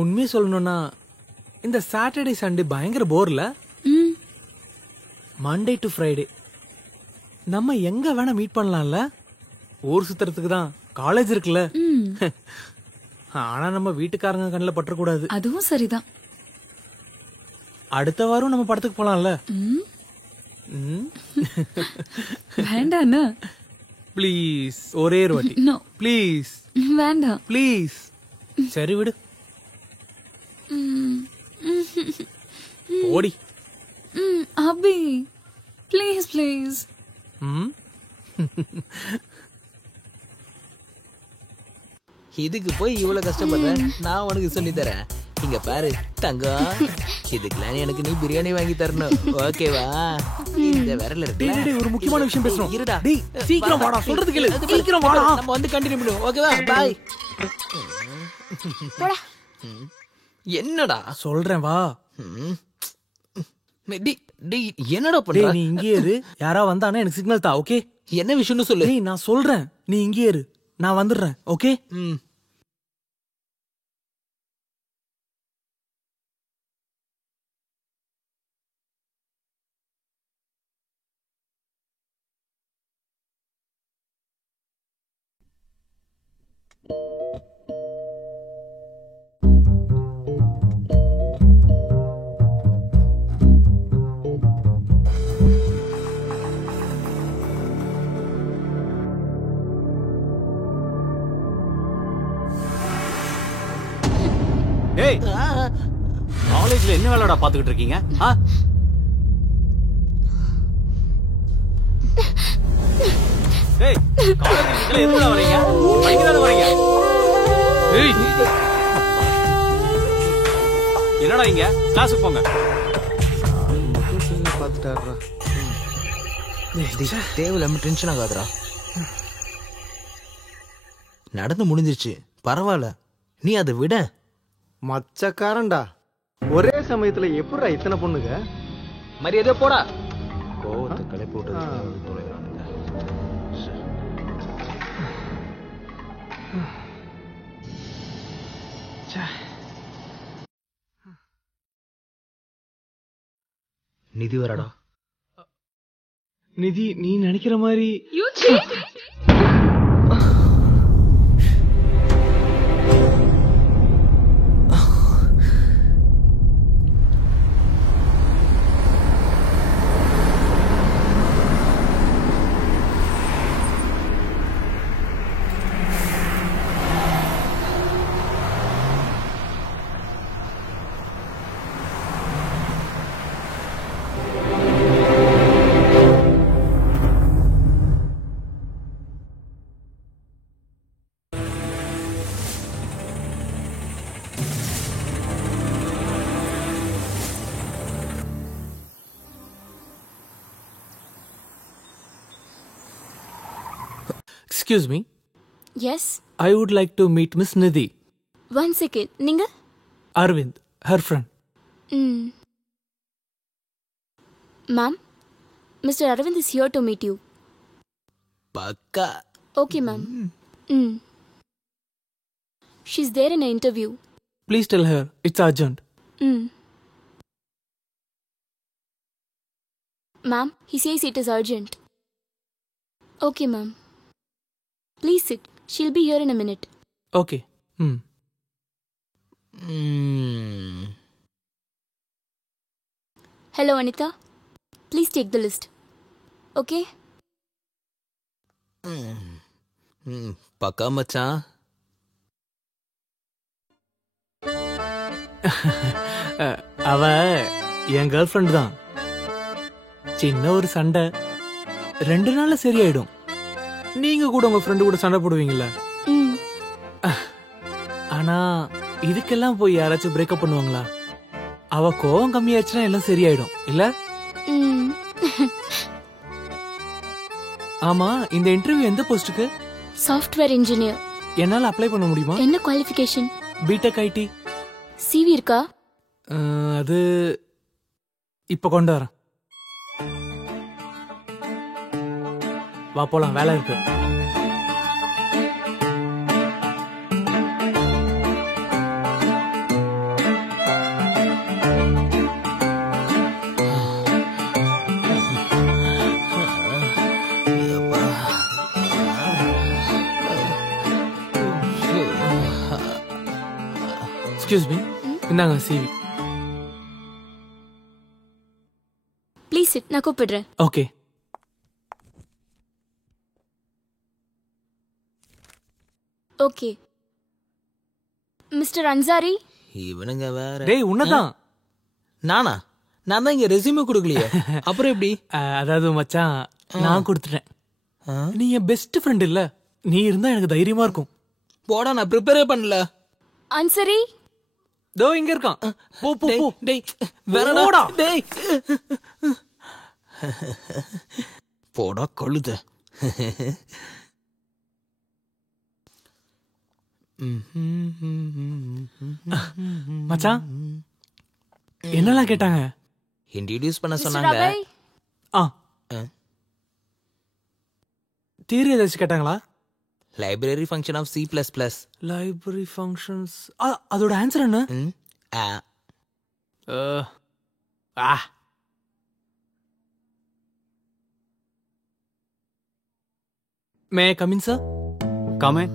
உண்மையை சொல்லணும்னா இந்த சாட்டர்டே சண்டே பயங்கர போர்ல. மண்டே டு ஃப்ரைடே நம்ம எங்க வேணா மீட் பண்ணலாம்ல. ஊர் சுத்துறதுக்கு தான் காலேஜ் இருக்குல்ல. ஆனா நம்ம வீட்டுக்காரங்க கண்ணில் பற்றக்கூடாது. அதுவும் சரிதான். அடுத்த வாரம் நம்ம படத்துக்கு போலாம்ல. வேண்டாண்ணா ப்ளீஸ், ஒரே ஒரு வாட்டி ப்ளீஸ். வேண்டாம் ப்ளீஸ். சரி விடு. ஓடி. அபி ப்ளீஸ் ப்ளீஸ். இதுக்கு போய் இவ்வளவு கஷ்டப்படுற, நான் உனக்கு சொல்லி தரேன். இங்க பாரு தங்கம், இதுக்கெல்லாம் எனக்கு நீ பிரியாணி வாங்கி தரணும், ஓகேவா? இந்த விரல இருக்கு. ஒரு முக்கியமான விஷயம் பேசணும். இருடா, சீக்கிரம் வாடா, சொல்றது கேளு. சீக்கிரம் வாடா, நம்ம வந்து கண்டினியூ பண்ணுவோம், ஓகேவா? பாய். என்னடா சொல்றேன் வா. என்னடா பண்ற? நீ இங்கே இரு, யாரா வந்தானே எனக்கு சிக்னல் தா, ஓகே? என்ன விஷயம்னு சொல்லு. நான் சொல்றேன், நீ இங்கே இரு, நான் வந்துடுறேன், ஓகே? ஏய், காலேஜ்ல என்ன வேலைடா பாத்துக்கிட்டு இருக்கீங்க? ஏய், காலேஜ்ல எதுல வரீங்க? படிக்க தான வரீங்க? ஏய், என்னடா இங்க? கிளாஸுக்கு போங்க. பாத்துட்டாரா? தேவையில்லாம டென்ஷன் ஆகாதடா. நடந்து முடிஞ்சிருச்சு, பரவாயில்ல, நீ அதை விட. மச்சக்காரன்டா. ஒரே சமயத்துல எப்படிடா இத்தனை பொண்ணுங்க? மரியாதை போடா. கோவத்தை கலை போட்டு நிதி வரடா. நிதி, நீ நினைக்கிற மாதிரி Excuse me. Yes. I would like to meet Miss Nidhi. One second. நீங்க? Arvind, her friend. Ma'am, Mr. Arvind is here to meet you. Pakka. Okay, ma'am. She's there in an interview. Please tell her it's urgent. Ma'am, he says it is urgent. Okay, ma'am. Please sit. She'll be here in a minute. Okay. Hello, Anita. Please take the list. Okay? பக்கா மச்சான். அவ என் girl friend தான். சின்ன ஒரு சண்டை 2 நாள்ல சரியாயிடும். நீங்க கூட உங்க ஃப்ரெண்டு கூட சண்டை போடுவீங்கல்ல. ஆனா இதுக்கெல்லாம் போய் யாராச்சும் பிரேக்கப் பண்ணுவாங்களா? அவ கோவம் கம்மியாச்சுன்னா எல்லாம் சரியாயிடும் இல்ல? ஆமா, இந்த இன்டர்வியூ எந்த போஸ்டுக்கு? Software engineer. என்னால அப்ளை பண்ண முடியுமா? என்ன குவாலிஃபிகேஷன்? BTech ID. சிவி இருக்கா? அது இப்ப கொண்டு வரேன். வா போலாம், வேலை இருக்கு. எக்ஸ்கியூஸ் மீ, இந்தாங்க சிவி. ப்ளீஸ் சிட், நான் கூப்பிடுறேன். ஓகே. ஓகே. மிஸ்டர் அன்சாரி. இவனுங்க வேற. டேய், உன்னதான். நானா? நான் தான் இங்க ரெஸ்யூமே கொடுக்கலையே. அப்புறம் எப்படி? அதாவது மச்சான், நான் கொடுத்துட்டேன். நீ என் பெஸ்ட் ஃப்ரெண்ட் இல்ல, நீ இருந்தா எனக்கு தைரியமா இருக்கும். போடா, நான் ப்ரிப்பேரே பண்ணல. அன்சாரி தோ இங்க இருக்கான். போ போ போ. டேய் வேறடா. டேய் போடா கழுத. மச்சான், என்னலாம் கேட்டாங்க? இன்ட்ரோடியூஸ் பண்ண சொன்னாங்க. தியரி ஏதாச்சும் கேட்டாங்களா? Library function of C++. Library functions, அதோட ஆன்சர் என்ன? May I come in sir? Come in.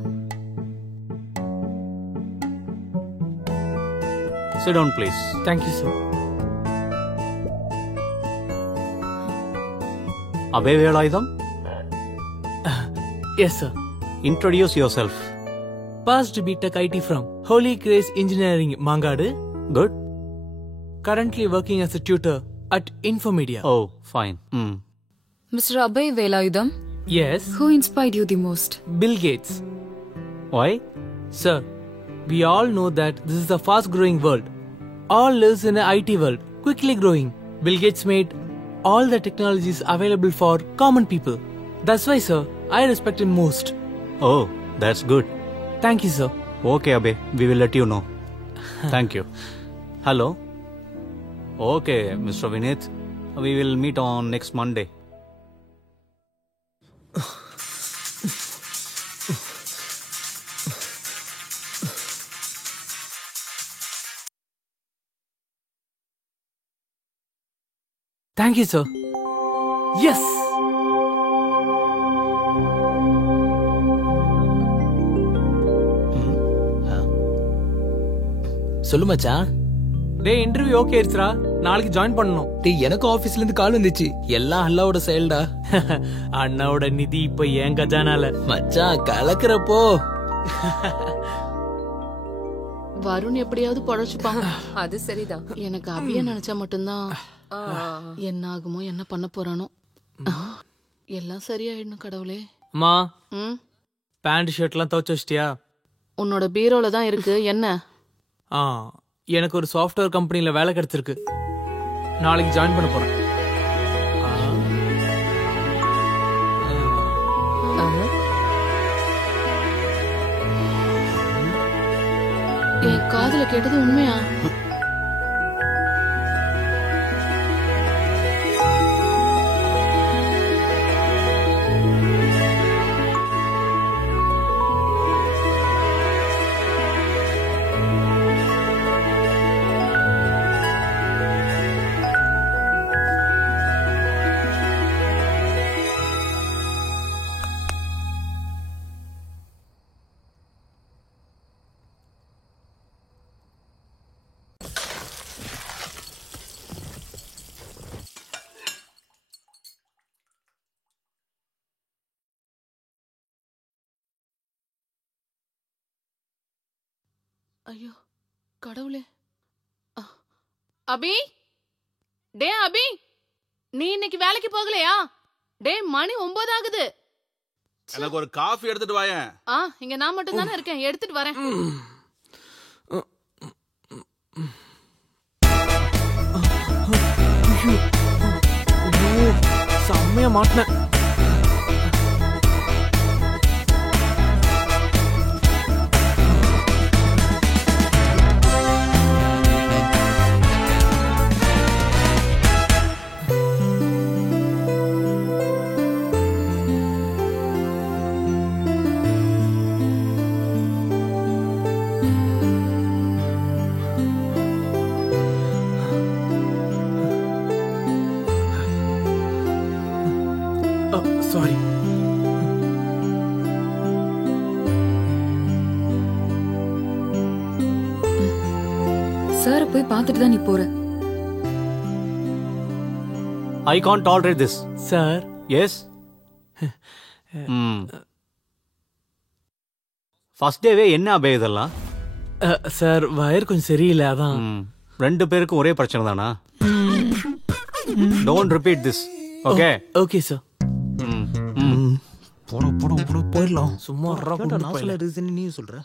Sit down, please. Thank you, sir. Abhay Velayudham? Yes, sir. Introduce yourself. Past BTech IT from Holy Grace Engineering, Mangadu. Good. Currently working as a tutor at Infomedia. Oh, fine. Mr. Abhay Velayudham? Yes. Who inspired you the most? Bill Gates. Why? Sir, we all know that this is a fast-growing world. All lives in an IT world, quickly growing. Bill Gates made all the technologies available for common people. That's why, sir, I respect him most. Oh, that's good. Thank you, sir. Okay, Abhay. We will let you know. Thank you. Hello. Okay, Mr. Vinith. We will meet on next Monday. Thank you, sir. Yes. சொல்லு மச்சான். டேய் interview okay ஆயிடுச்சுடா. நாளைக்கு join பண்ணனும். டேய் எனக்கு ஆபீஸ்ல இருந்து கால் வந்துச்சு. எல்லாம் அல்லாவோட செயல்டா. அண்ணாவோட நிதி இப்ப ஏன் கஜானால. மச்சான் கலக்குறப்போ வருண் எப்படியாவது பொழைச்சுப்பான். அது சரிதான். எனக்கு அபிய நினைச்சா மட்டும்தான் என்ன ஆகுமோ என்ன பண்ண போறானோ. எல்லாம் சரியாயிடணும் கடவுளே. அம்மா பேண்ட் ஷர்ட்லாம் துவைச்சு வச்சிட்டியா? உன்னோட பீரோல தான் இருக்கு. என்ன? எனக்கு ஒரு சாஃப்ட்வேர் கம்பெனில வேலை கிடைச்சிருக்கு. நாளைக்கு ஜாயின் பண்ண போறேன். என் காதுல கேட்டது உண்மையா? ஐயோ கடவுளே. அபி, டே அபி, நீ இன்னைக்கு வேலைக்கு போகலையா? டே மணி 9 ஆகுது. எனக்கு ஒரு காஃபி எடுத்துட்டு வாயேன். இங்க நான் மட்டும் தானே இருக்கேன். எடுத்துட்டு வரேன். செம்மையா மாட்டினேன். Sorry. சார் போய் பார்த்துட்டு தான் நீ போற. I can't tolerate this. Sir. Yes. First டேவே என்ன அபே இதெல்லாம்? சார் வயர் கொஞ்சம் சரியில்லை அதான். ரெண்டு பேருக்கும் ஒரே பிரச்சனை தானா? Don't repeat this. Okay? Okay sir. போயிடலாம். சும்மா நான் சொல்ல ரீசன் நீ சொல்ற.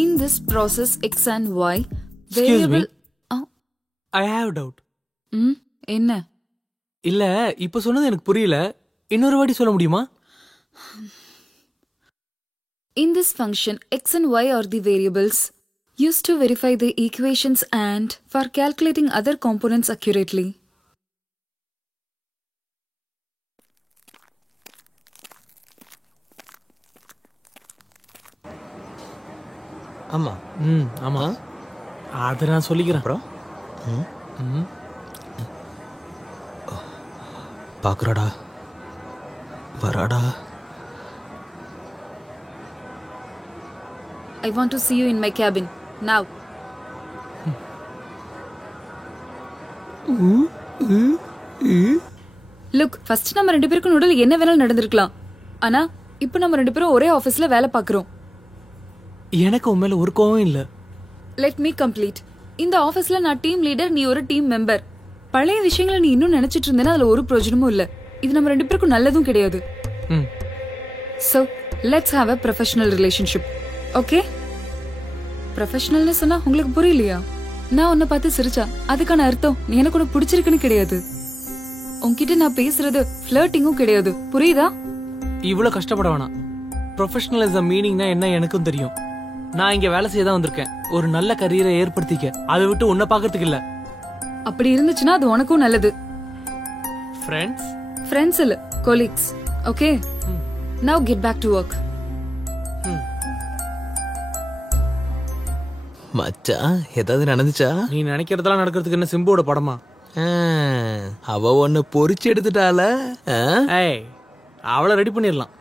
In this process X and Y variable. I have doubt. என்ன? இல்ல இப்ப சொன்னது எனக்கு புரியல. இன்னொரு வாட்டி சொல்ல முடியுமா? In this function X and Y are the variables used to verify the equations and for calculating other components accurately. ஆமா. ஆமா. அத நான் சொல்லிக்கிறேன். அப்புறம் பாக்குறடா வராடா. I want to see you in my cabin now. Look, first நம்ம ரெண்டு பேருக்கும் நடுவுல என்ன வேணாலும் நடந்திருக்கலாம். ஆனா இப்போ நம்ம ரெண்டு பேரும் ஒரே ஆபீஸ்ல வேலை பார்க்கறோம். எனக்கு உன் மேல ஒரு கோவம் இல்ல. Let me complete. இந்த ஆபீஸ்ல நான் டீம் லீடர், நீ ஒரு டீம் மெம்பர். பழைய விஷயங்களை நீ இன்னும் நினைச்சிட்டு இருந்தேன்னா அதுல ஒரு பிரயோஜனமும் இல்ல. இது நம்ம 2 பேருக்கும் நல்லதும் கிடையாது. So let's have a professional relationship. Okay? ப்ரொஃபஷனல்னு சொன்னா உங்களுக்கு புரியலையா? நான் உன்னை பார்த்து சிரிச்சா அதுக்கான அர்த்தம் நீ எனக்கு கூட பிடிச்சிருக்குன்னு கிடையாது. உன்கிட்ட நான் பேசுறது ஃப்ளர்ட்டிங்கும் கிடையாது. புரியுதா? இவ்வளவு கஷ்டப்பட வேணாம். ப்ரொஃபஷனலிசம் மீனிங்னா என்ன எனக்கும் தெரியும். நான் இங்க வேலை செய்ய தான் வந்திருக்கேன். ஒரு நல்ல கரியரை ஏற்படுத்திக்க. அதை விட்டு உன்னை பாக்கிறதுக்கு இல்ல. அப்படி இருந்துச்சுன்னா அது உனக்கும் நல்லது. ஃப்ரெண்ட்ஸ் இல்ல, colleagues. Okay? Now get back to work. மச்சான் ஏதாவது நடந்துச்சா? நீ நினைக்கிறதெல்லாம் நடக்கிறதுக்கு என்ன சிம்புவோட படமா? அவ ஒன்னு பொறிச்சு எடுத்துட்டால. அவளை ரெடி பண்ணிடலாம்.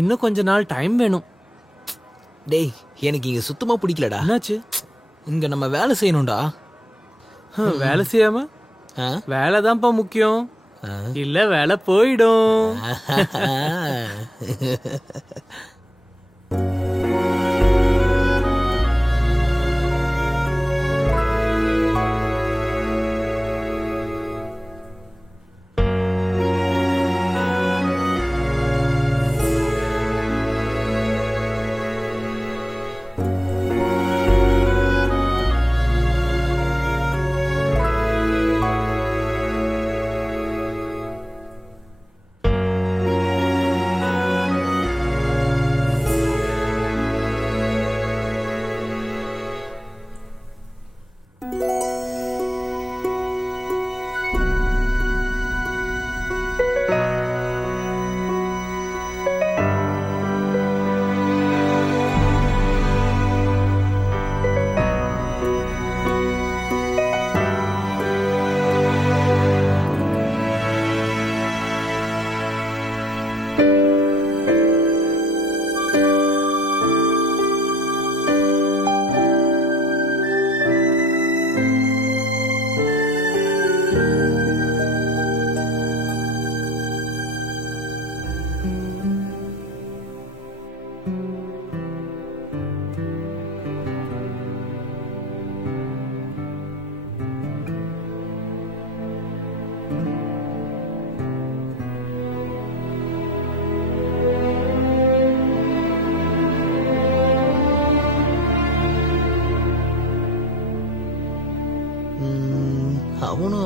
இன்னும் கொஞ்ச நாள் டைம் வேணும். டேய் எனக்கு இங்க சுத்தமா பிடிக்கலடா. என்னாச்சு? இங்க நம்ம வேலை செய்யணும்டா. வேலை செய்யாம வேலைதான்ப்பா முக்கியம். இல்ல வேலை போயிடும்.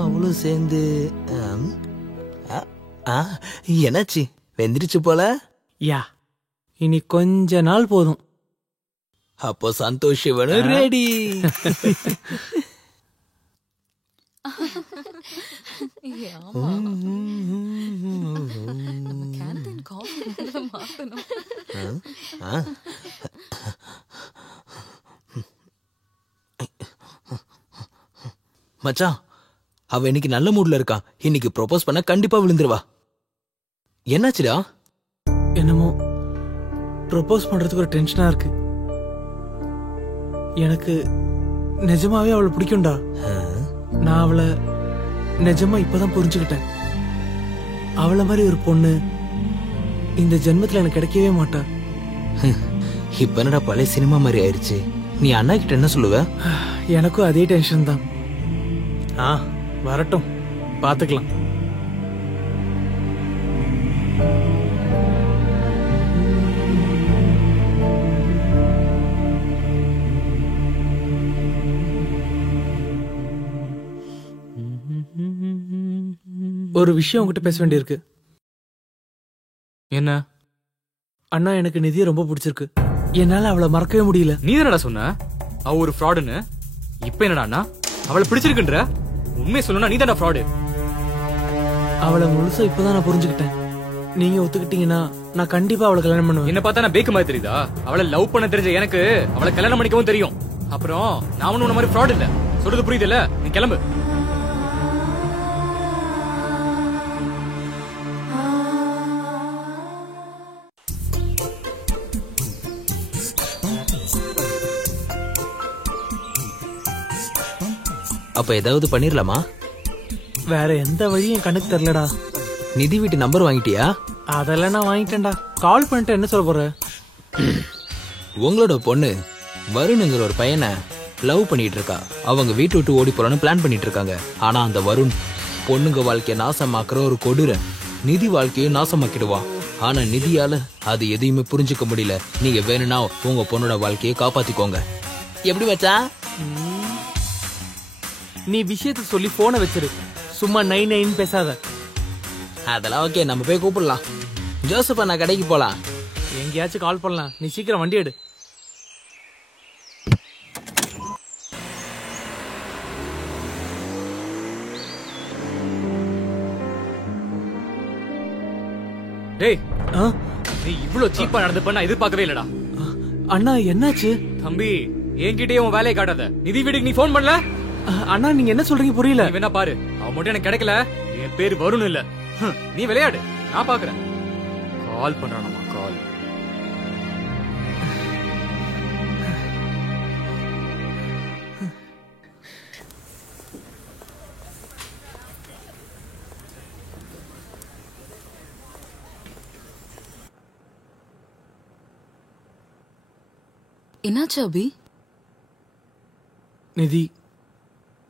அவளும் சேர்ந்து என்னாச்சு? வெந்திரிச்சு போல. யா, இனி கொஞ்ச நாள் போதும். அப்போ சந்தோஷ் சிவனும் ரெடி. மச்சான் அவ இன்னைக்கு நல்ல மூட்ல இருக்கா. இன்னைக்கு ப்ரோபோஸ் பண்ண கண்டிப்பா விழுந்துருவா. என்னாச்சுடா? என்னமோ ப்ரோபோஸ் பண்றதுக்கு ஒரு டென்ஷனா இருக்கு. எனக்கு நிஜமாவே அவளை பிடிக்கும்டா. நான் அவளை நிஜமா இப்பதான் புரிஞ்சுக்கிட்டேன். அவளை மாதிரி ஒரு பொண்ணு இந்த ஜென்மத்துல எனக்கு கிடைக்கவே மாட்டா. இப்ப என்னடா பழைய சினிமா மாதிரி ஆயிருச்சு. நீ அண்ணா கிட்ட என்ன சொல்லுவ? எனக்கும் அதே டென்ஷன் தான். வரட்டும், பாத்துக்கலாம். ஒரு விஷயம் உங்ககிட்ட பேச வேண்டியிருக்கு. என்ன? அண்ணா, எனக்கு நிதியை ரொம்ப பிடிச்சிருக்கு. என்னால அவளை மறக்கவே முடியல. நீ என்னடா சொன்ன அவ ஒரு ஃப்ராடுன்னு? இப்ப என்னடா அவளை பிடிச்சிருக்குன்ற? உண்மையை சொல்லணும்னா நீ தானே ஃப்ராடு. அவளை முழுசா இப்பதான் நான் புரிஞ்சுக்கிட்டேன். நீங்க ஒத்துக்கிட்டீங்கன்னா நான் கண்டிப்பா அவளை கல்யாணம் பண்ணுவேன். என்ன பார்த்தா நான் பேக்கு மாதிரி தெரியுதா? அவளை லவ் பண்ண தெரிஞ்ச எனக்கு அவளை கல்யாணம் பண்ணிக்கவும் தெரியும். அப்புறம் நான் ஒன்னும் உன்ன மாதிரி ஃப்ராட் இல்ல. சொல்றது புரியுது இல்ல? நீ கிளம்பு. அப்ப ஏதாவது பண்ணிரலாமா? வேற எந்த வழியும் கணக்கு தெரியலடா. நிதி வீட்டு நம்பர் வாங்கிட்டியா? அதெல்லாம் நான் வாங்கிட்டேன்டா. கால் பண்ணிட்டு என்ன சொல்ல போற? உங்களோட பொண்ணு வருணுங்கிற ஒரு பையனை லவ் பண்ணிட்டு இருக்கா. அவங்க வீட்டு விட்டு ஓடி போறான்னு பிளான் பண்ணிட்டு இருக்காங்க. ஆனா அந்த வருண் பொண்ணுங்க வாழ்க்கைய நாசமாக்குற ஒரு கொடூரன். நிதி வாழ்க்கையும் நாசமாக்கிடுவான். ஆனா நிதியால அது எதையுமே புரிஞ்சுக்க முடியல. நீங்க வேணும்னா உங்க பொண்ணோட வாழ்க்கையை காப்பாத்திக்கோங்க. எப்படி வச்சா? நீ விஷயத்த சொல்லி போனை வச்சிரு. சும்மா நைன் பேசாத. அதெல்லாம் ஓகே, நம்ம போய் கூப்பிடலாம். ஜோசப்பா, நான் கடைக்கு போலாம். எங்கேயாச்சும் கால் பண்ணலாம். நீ சீக்கிரம் வண்டி எடு. டேய், நீ இவ்ளோ சீப்பா நடந்து பண்ண எதிர்பார்க்கவே இல்லடா. அண்ணா என்னாச்சு? தம்பி, என்கிட்டயே உன் வேலையை காட்டாத. நிதி வீட்டுக்கு நீ போன் பண்ணல? அண்ணா நீங்க என்ன சொல்றீங்க புரியல. நீ வேணா பாரு, அவன் மட்டும் எனக்கு கிடைக்கல. என் பேரு வருண் இல்ல. நீ விளையாடு, நான் பாக்குறேன். கால் பண்றானமா கால். என்னாச்சு அபி? நிதி,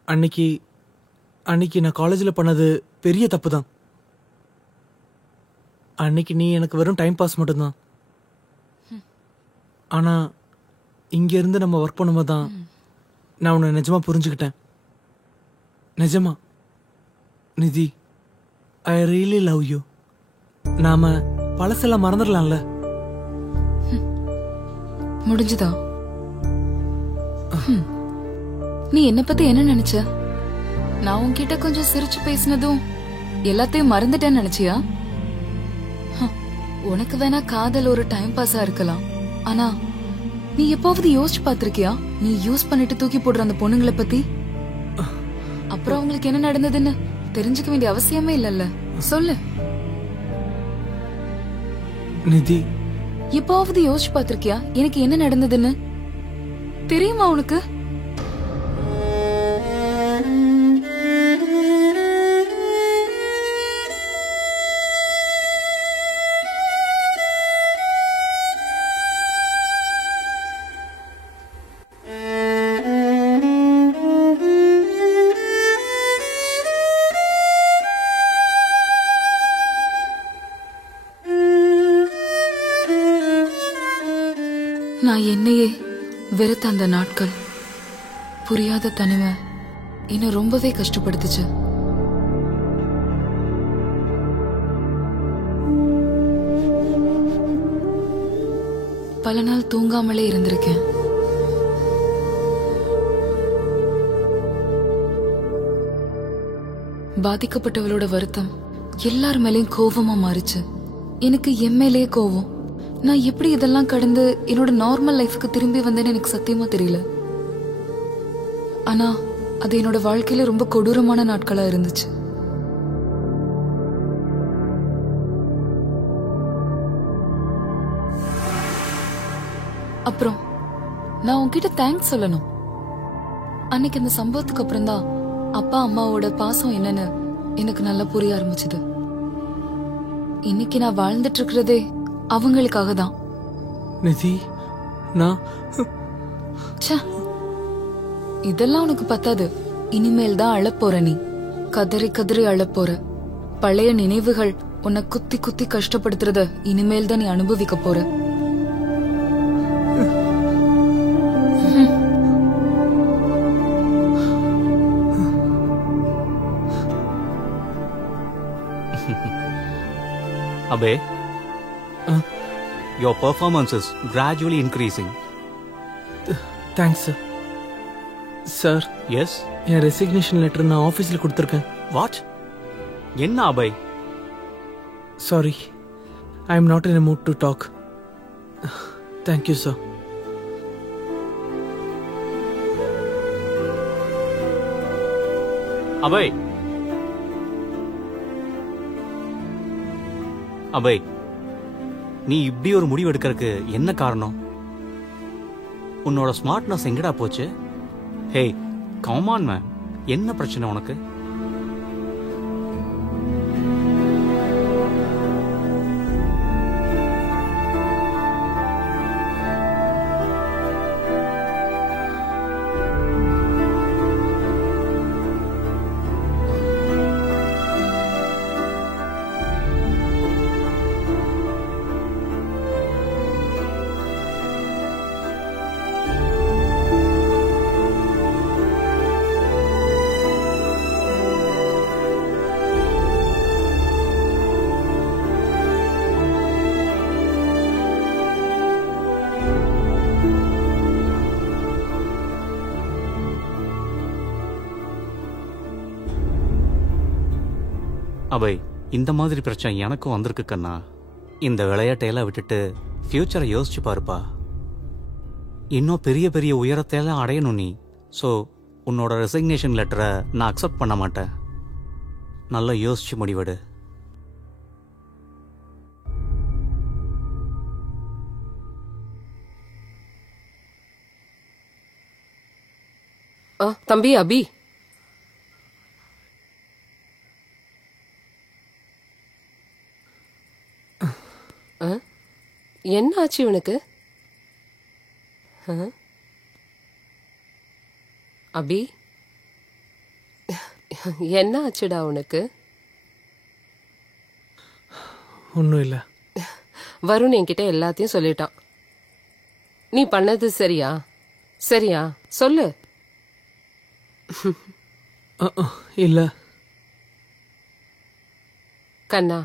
அன்னைக்கு நான் காலேஜில் பண்ணது பெரிய தப்பு தான். அன்னைக்கு நீ எனக்கு வெறும் டைம் பாஸ் மட்டும்தான். ஆனா இங்க இருந்து நம்ம ஒர்க் பண்ணும்போது தான் நான் உன்னை நிஜமா புரிஞ்சுக்கிட்டேன். நிஜமா நிதி, ஐ ரியலி லவ் யூ. நாம பழசெல்லாம் மறந்துடலாம்ல. முடிஞ்சுதா? நீ என்ன பத்தி என்ன நினைச்ச? நான் உன்கிட்ட கொஞ்சம் சிரிச்சு பேசினதும் எல்லாத்தையும் மறந்துட்டேன்னு நினைச்சியா? உனக்கு வேணா காதல் ஒரு டைம் பாஸா இருக்கலாம். ஆனா நீ எப்பாவது யோசிச்சு பாத்திருக்கியா நீ யூஸ் பண்ணிட்டு தூக்கி போடுற அந்த பொண்ணுங்களை பத்தி? அப்புறம் அவங்களுக்கு என்ன நடந்ததுன்னு தெரிஞ்சுக்க வேண்டிய அவசியமே இல்லல்ல. சொல்லு நிதி. எப்பாவது யோசிச்சு பாத்திருக்கியா எனக்கு என்ன நடந்ததுன்னு? தெரியுமா உனக்கு? நான் என்னையே வெறுத்த அந்த நாட்கள், புரியாத தனிமை என்ன ரொம்பவே கஷ்டப்படுத்துச்சு. பல நாள் தூங்காமலே இருந்திருக்கேன். பாதிக்கப்பட்டவளோட வருத்தம் எல்லார் மேலேயும் கோவமா மாறிச்சு. எனக்கு என் மேலேயே கோவம். நான் எப்படி இதெல்லாம் கடந்து என்னோட நார்மல் லைஃப்க்கு திரும்பி வந்தேன்னு எனக்கு சத்தியமா தெரியல. ஆனா அது என்னோட வாழ்க்கையில ரொம்ப கொடூரமான நாட்களா இருந்துச்சு. அப்புறம் நான் உன்கிட்ட தேங்க்ஸ் சொல்லணும். அன்னைக்கு அந்த சம்பவத்துக்கு அப்புறம் தான் அப்பா அம்மாவோட பாசம் என்னன்னு எனக்கு நல்லா புரிய ஆரம்பிச்சது. இன்னைக்கு நான் வாழ்ந்துட்டு இருக்கிறதே அவங்களுக்காக தான். நிதி, நான் இதெல்லாம் உனக்கு பத்தாது. இனிமேல் தான் அழப்போற. நீ கதறி கதறி அழப்போற. பழைய நினைவுகள் உன்னை குத்தி குத்தி கஷ்டப்படுத்துறத இனிமேல் தான் நீ அனுபவிக்க போற. Abhay, your performance is gradually increasing. Thanks, sir. Sir. Yes? N resignation letter நான் ஆஃபீஸில் கொடுத்துருக்கேன். What? என்ன Abhay? Sorry, I am not in a mood to talk. Thank you, sir. Abhay, Abhay, நீ இப்படி ஒரு முடிவு எடுக்கிறதுக்கு என்ன காரணம்? உன்னோட ஸ்மார்ட்னஸ் எங்கடா போச்சு? ஹே, கம் ஆன் மேன், என்ன பிரச்சனை உனக்கு? அபய், இந்த மாதிரி பிரச்சனை எனக்கும் வந்திருக்கு கண்ணா. இந்த விளையாட்டையெல்லாம் விட்டுட்டு ஃபியூச்சரை யோசிச்சு பாருப்பா. இன்னும் பெரிய பெரிய உயரத்தையெல்லாம் அடையணும் நீ. ஸோ உன்னோட ரெசிக்னேஷன் லெட்டரை நான் அக்செப்ட் பண்ண மாட்டேன். நல்லா யோசிச்சு முடிவெடு. தம்பி அபி, என்ன ஆச்சு இவனுக்கு? அபி, என்ன ஆச்சுடா உனக்கு? ஒன்றும் இல்லை. வருண் என்கிட்ட எல்லாத்தையும் சொல்லிட்டான். நீ பண்ணது சரியா? சரியா சொல்லு. இல்ல கண்ணா,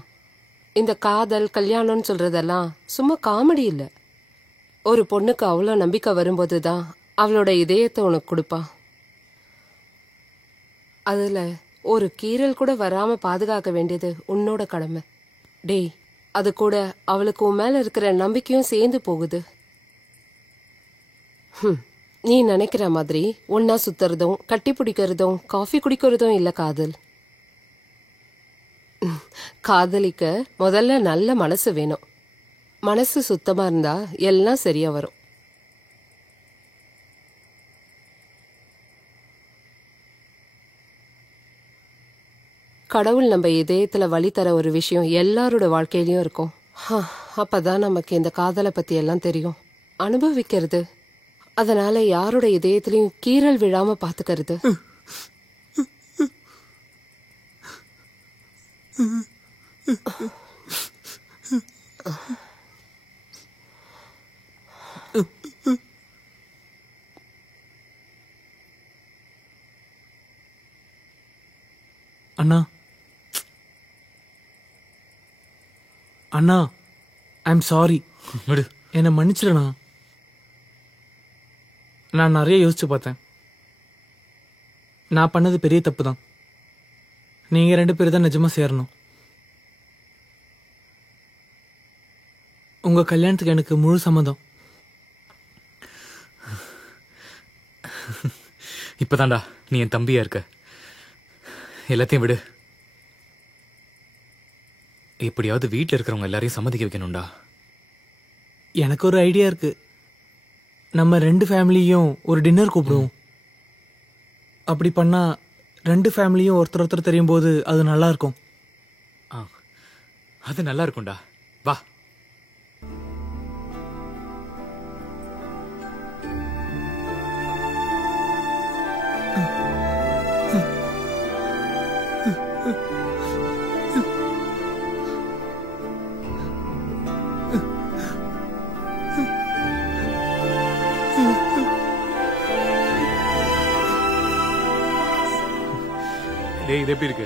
இந்த காதல் கல்யாணம்னு சொல்றதெல்லாம் சும்மா காமெடி இல்ல. ஒரு பொண்ணுக்கு அவ்வளோ நம்பிக்கை வரும்போதுதான் அவளோட இதயத்தை உனக்கு கொடுப்பா. அதுல ஒரு கீறல் கூட வராம பாதுகாக்க வேண்டியது உன்னோட கடமை. டேய், அது கூட அவளுக்கு உன் மேல இருக்கிற நம்பிக்கையும் சேர்ந்து போகுது. நீ நினைக்கிற மாதிரி ஒன்னா சுத்துறதும் கட்டி பிடிக்கிறதும் காஃபி குடிக்கிறதும் இல்ல காதல். காதலிக்க முதல்ல நல்ல மனசு வேணும். மனசு சுத்தமா இருந்தா எல்லாம் சரியா வரும். கடவுள் நம்ம இதயத்துல வழி தர ஒரு விஷயம் எல்லாரோட வாழ்க்கையிலயும் இருக்கும். அப்பதான் நமக்கு இந்த காதலை பத்தி எல்லாம் தெரியும். அனுபவிக்கிறது, அதனால யாரோட இதயத்திலையும் கீறல் விழாம பாத்துக்கிறது. அண்ணா, அண்ணா, ஐம் சாரி. என்னை மன்னிச்சிடண்ணா. நான் நிறைய யோசிச்சு பார்த்தேன். நான் பண்ணது பெரிய தப்பு தான். நீங்க 2 பேரும் தான் நிஜமா சேரணும். உங்க கல்யாணத்துக்கு எனக்கு முழு சம்மதம். இப்பதான்டா நீ என் தம்பியா இருக்க. எல்லாத்தையும் விடு. எப்படியாவது வீட்டில் இருக்கிறவங்க எல்லாரையும் சம்மதிக்க வைக்கணும்டா. எனக்கு ஒரு ஐடியா இருக்கு. நம்ம 2 ஃபேமிலியும் ஒரு டின்னர் கூப்பிடுவோம். அப்படி பண்ணா 2 ஃபேமிலியும் ஒருத்தர் ஒருத்தர் தெரியும் போது அது நல்லா இருக்கும். அது நல்லா இருக்கும்டா. வா. இது எப்படி இருக்கு?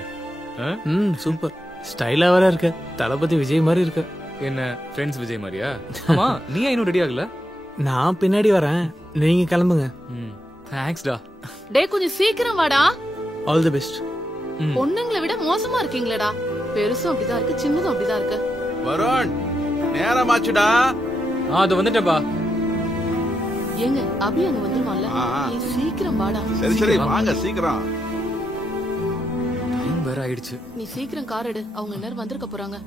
சூப்பர். ஸ்டைலா வேற இருக்க. தளபதி விஜய் மாதிரி இருக்க. என்ன ஃப்ரெண்ட்ஸ் விஜய் மாதிரியா? ஆமா, நீ இன்னும் ரெடி ஆகல? நான் பின்னாடி வரேன், நீங்க கிளம்புங்க. தேங்க்ஸ்டா. டேய், கொஞ்சம் சீக்கிரம் வாடா. All the best. பொண்ணுங்களை விட மோசமா இருக்கீங்களேடா. பெருசும் அப்படிதான் இருக்கு, சின்னதும் அப்படிதான் இருக்கு. வருண், நேரமாச்சுடா. அது வந்துட்டேப்பா. ஏங்க, அபி அங்க வந்துருவான்ல. நீ சீக்கிரம் வாடா. சரி சரி, வாங்க சீக்கிரம். வேற ஆயிடுச்சு. நீ சீக்கிரம் கார் எடு, அவங்க நேரம் வந்திருக்க போறாங்க.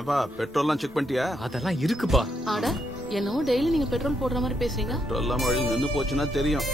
ஏப்பா, பெட்ரோல்லாம் செக் பண்ணிட்டியா? அதெல்லாம் இருக்குப்பா. ஆட, என்னவோ டெய்லி நீங்க பெட்ரோல் போடுற மாதிரி பேசுறீங்க. பெட்ரோல்லாம் வழி நின்னு போச்சுன்னா தெரியும்.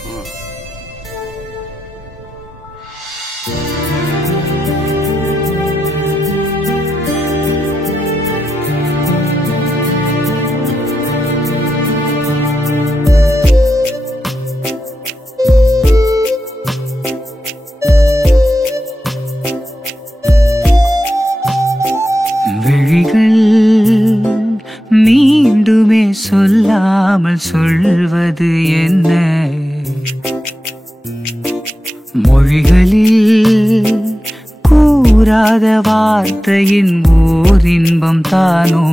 மீண்டுமே சொல்லாமல் சொல்வது என்ன? மொழிகளில் கூறாத வார்த்தையின் ஓர் இன்பம் தானோ?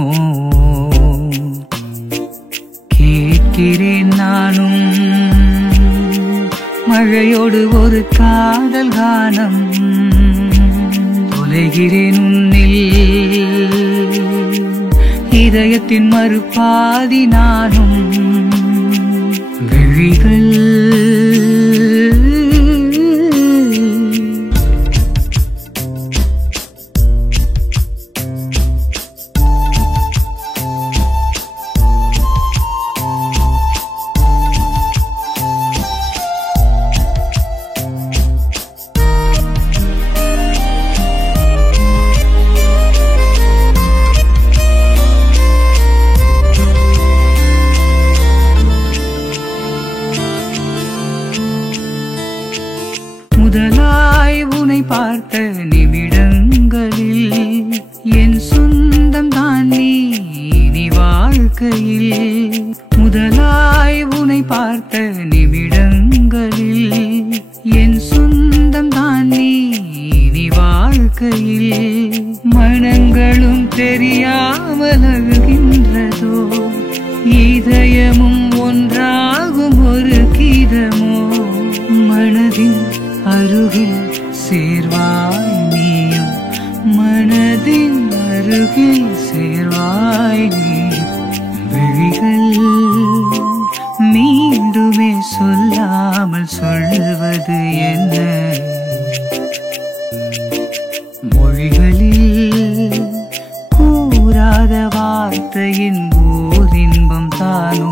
கேட்கிறேன் நானும் மழையோடு ஒரு காதல் கானம். தொலைகிறேன் உன்னில் இதயத்தின் மறுபாதி நானும் விழிகள் முதலாய் உனை பார்த்த நிமிடங்களில் என் சொந்தம் தான் நீ வாழ்க்கையில் முதலாய் உனை பார்த்த நிமிடங்களில் என் சொந்தம் தான் நீ வாழ்க்கையில் மனங்களும் தெரியாமல் அழுகின்றதோ இதயமும் ஒன்றாகும் ஒரு கீதமோ மனதின் அருகில் சேர்வாய் நீயும் மனதின் அருகில் சேர்வாய் நீயும் விழிகள் மீண்டுமே சொல்லாமல் சொல்வது என்ன மொழிகளில் கூறாத வார்த்தையின் ஓர் இன்பம் தானோ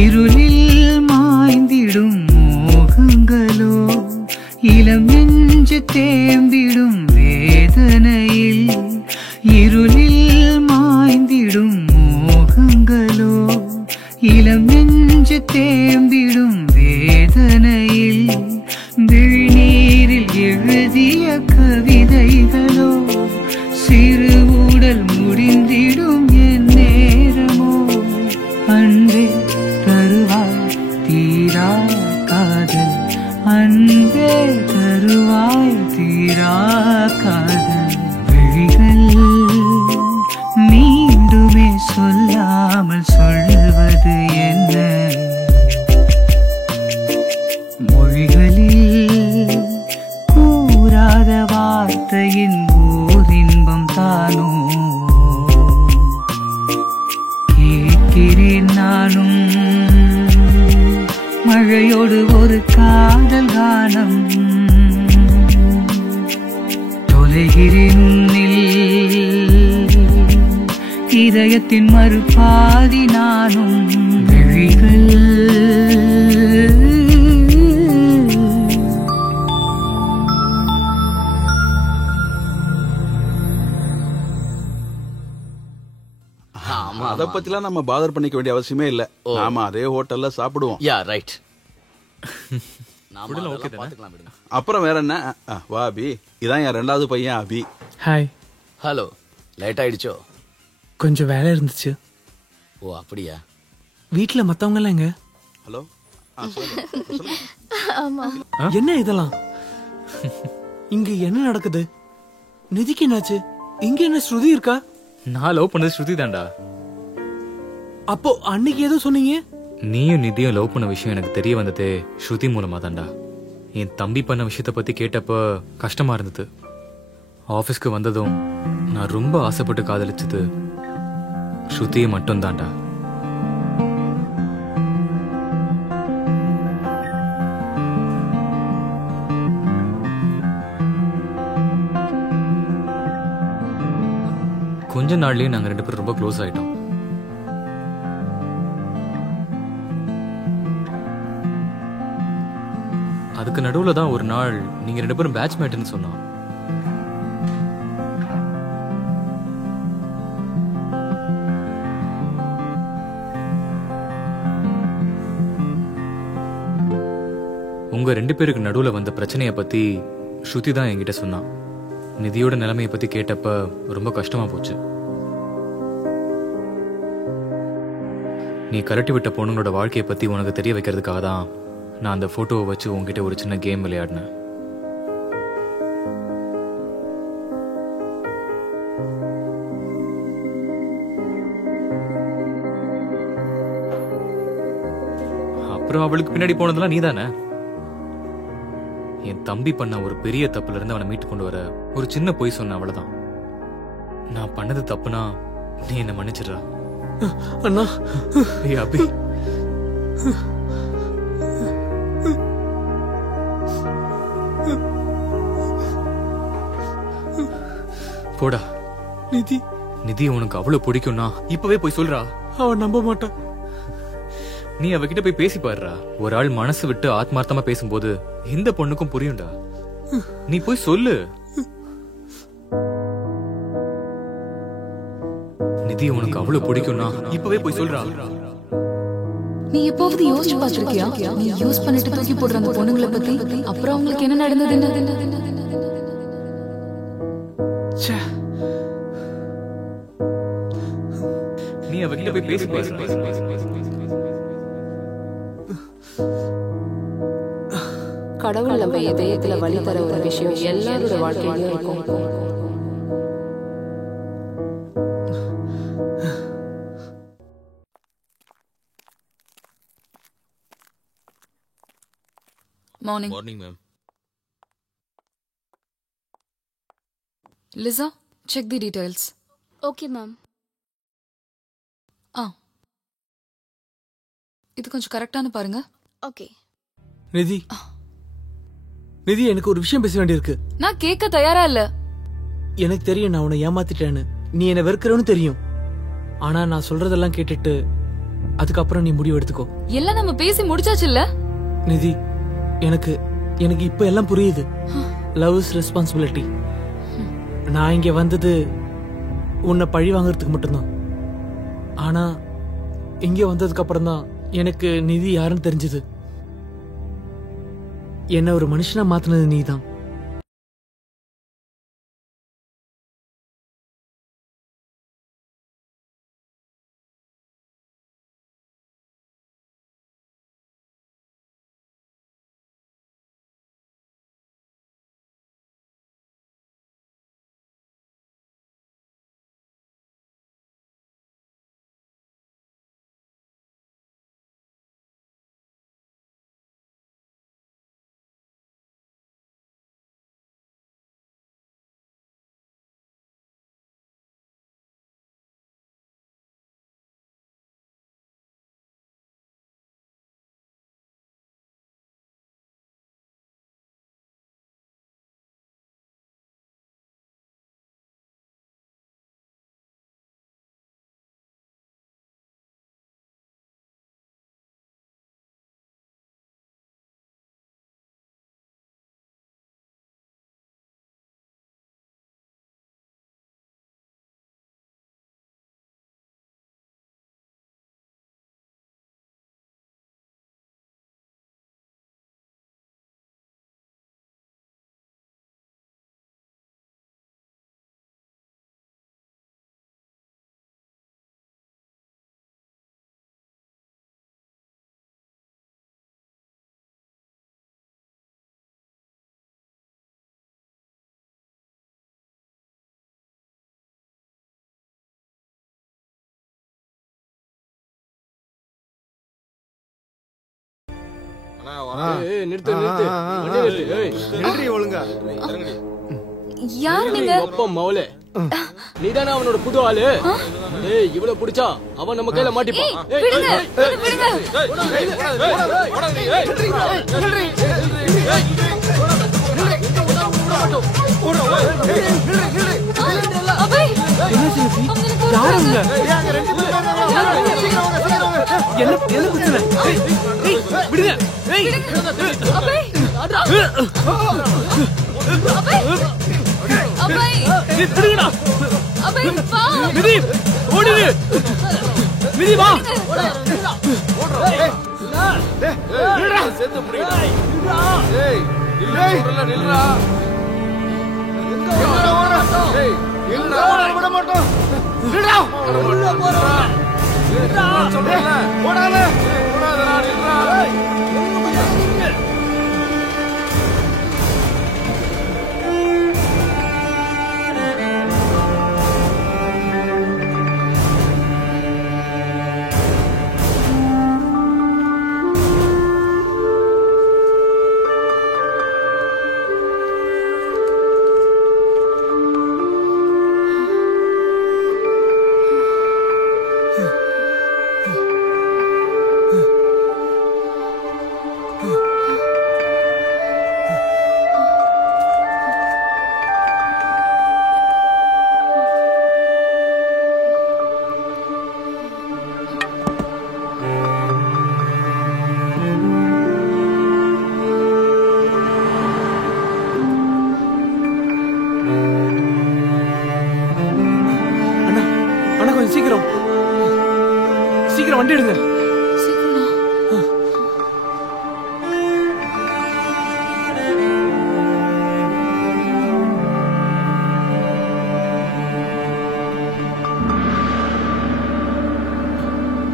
இருளில் மாய்ந்திடும் மோகங்களோ இளம் நெஞ்சு தேம்பிடும் வேதனையில் இருளில் மாய்ந்திடும் மோகங்களோ இளம் நெஞ்சு தேம்பிடும் வேதனையில் விழிநீரில் எழுதிய கவிதைகளோ சிறு உடல் முடிந்திடும் என் நேரமோ அன்பே தருவாய் தீரா காதல் அன்பே தருவாய் தீரா காதல் விழிகள் மீண்டுமே சொல்லாமல் சொல்வது என்ன மொழிகளில் கூறாத வார்த்தையின் ஓர் இன்பம் தானோ கேட்கிறேன் நானும் மழையோடு ஒரு காதல் கானம் தொலைகிறேன் உன்னில் இதயத்தின் மறுபாதி நானும் விழிகள் அத பத்திலாம் நம்ம பாதர் பண்ணிக்க வேண்டிய அவசியமே இல்ல. நாம அதே ஹோட்டல்ல சாப்பிடுவோம். Yeah right. அப்புறம் வேற என்ன? வா அபி, இதான் என் ரெண்டாவது பையன் அபி. ஹாய். ஹலோ. லேட் ஆயிடுச்சோ? கொஞ்சம் வேலை இருந்துச்சு. ஓ அப்படியா? வீட்ல மத்தவங்க எல்லாம் எங்க? ஹலோ. என்ன இதெல்லாம்? இங்க என்ன நடக்குது? நிதிக்கு என்னாச்சு? இங்க என்ன ஸ்ருதி இருக்கா? நான் லவ் பண்ணது ஸ்ருதி தான்டா. அப்போ அன்னைக்கு ஏதோ சொன்னீங்க? நீயும் நிதியும் லவ் பண்ண விஷயம் எனக்கு தெரிய வந்ததே ஸ்ருதி மூலமா தான்டா. என் தம்பி பண்ண விஷயத்த பத்தி கேட்டப்ப கஷ்டமா இருந்தது. ஆபீஸ்க்கு வந்ததும் நான் ரொம்ப ஆசைப்பட்டு காதலிச்சது ஸ்ருதியை மட்டும் தான்டா. கொஞ்ச நாள்லயே நாங்க ரெண்டு பேரும் ரொம்ப க்ளோஸ் ஆயிட்டோம். அதுக்கு நடுவுல தான் ஒரு நாள் நீங்க ரெண்டு பேரும் பேட்ச்மேட்னு சொன்னோம். உங்க ரெண்டு பேருக்கு நடுவுல வந்த பிரச்சனைய பத்தி ஸ்ருதி தான் என்கிட்ட சொன்னான். நிதியோட நிலைமையை பத்தி கேட்டப்ப ரொம்ப கஷ்டமா போச்சு. நீ கலட்டி விட்ட பொண்ணுங்களோட வாழ்க்கையை பத்தி உனக்கு தெரிய வைக்கிறதுக்காக தான் நான் அந்த போட்டோவை வச்சு உங்ககிட்ட ஒரு சின்ன கேம் விளையாடினேன். அப்புறம் அவளுக்கு பின்னாடி போனதெல்லாம் நீதானே. என் தம்பி பண்ண ஒரு பெரிய தப்புல இருந்து அவனை மீட்டு கொண்டு வர ஒரு சின்ன பொய் சொன்ன, அவ்வளவுதான். நான் பண்ணது தப்புனா நீ என்ன மன்னிச்சிடுறா. அண்ணா. ஏய் அபி, போடா. நிதி நிதி உனக்கு அவ்வளவு பிடிக்கும்னா இப்பவே போய் சொல்றா. அவன் நம்ப மாட்டான். நீ அவகிட்ட போய் பேசி பாருடா. ஒரு ஆள் மனசு விட்டு ஆத்மார்த்தமா பேசும்போது இந்த பொண்ணுக்கும் புரியும்டா. நீ போய் சொல்லு. நிதி உனக்கு அவ்வளவு பிடிக்கும்னா இப்பவே போய் சொல்றா. நீ எப்போவது யோசிச்சு பாத்திருக்கியா? நீ யூஸ் பண்ணிட்டு தூக்கி போடுற அந்த பொண்ணுங்களை பத்தி, அப்புறம் அவங்களுக்கு என்ன நடந்தது? நீ அவகிட்ட போய் பேசி பாரு. கடவுள் நம்ம இதயத்துல வழி தர ஒரு விஷயம் எல்லாரோட வாழ்க்கையிலும் இருக்கும். Morning. Morning, ma'am. Liza, check the details. Okay, ma'am. இது கொஞ்சம் கரெக்டானு பாருங்க. Okay. நிதி, நிதி, எனக்கு ஒரு விஷயம் பேச வேண்டியிருக்கு. நான் கேட்க தயாரா இல்ல. எனக்கு தெரியும் நான் உன்னை ஏமாத்திட்டேன்னு. நீ என்ன வெறுக்கிறவனு தெரியும். ஆனா நான் சொல்றதெல்லாம் கேட்டுட்டு அதுக்கப்புறம் நீ முடிவு எடுத்துக்கோ. எல்லாம் நம்ம பேசி முடிச்சாச்சு இல்ல? நிதி, எனக்கு இப்ப எல்லாம் புரியுது. Love is responsibility. நான் இங்க வந்தது உன்னை பழி வாங்கறதுக்கு மட்டும்தான். ஆனா இங்க வந்ததுக்கு அப்புறம் தான் எனக்கு நிதி யாருன்னு தெரிஞ்சது. என்ன ஒரு மனுஷனா மாத்தினது நீதான். யார் நீங்க? அப்பம் மௌலே, நீதானே அவனோட புது ஆளு? ஏய், இவள புடிச்சா அவன் நம்ம கையில மாட்டிப்பான். நில்றா விட மாட்டோம். சீக்கிரம் வண்டி எடுங்க.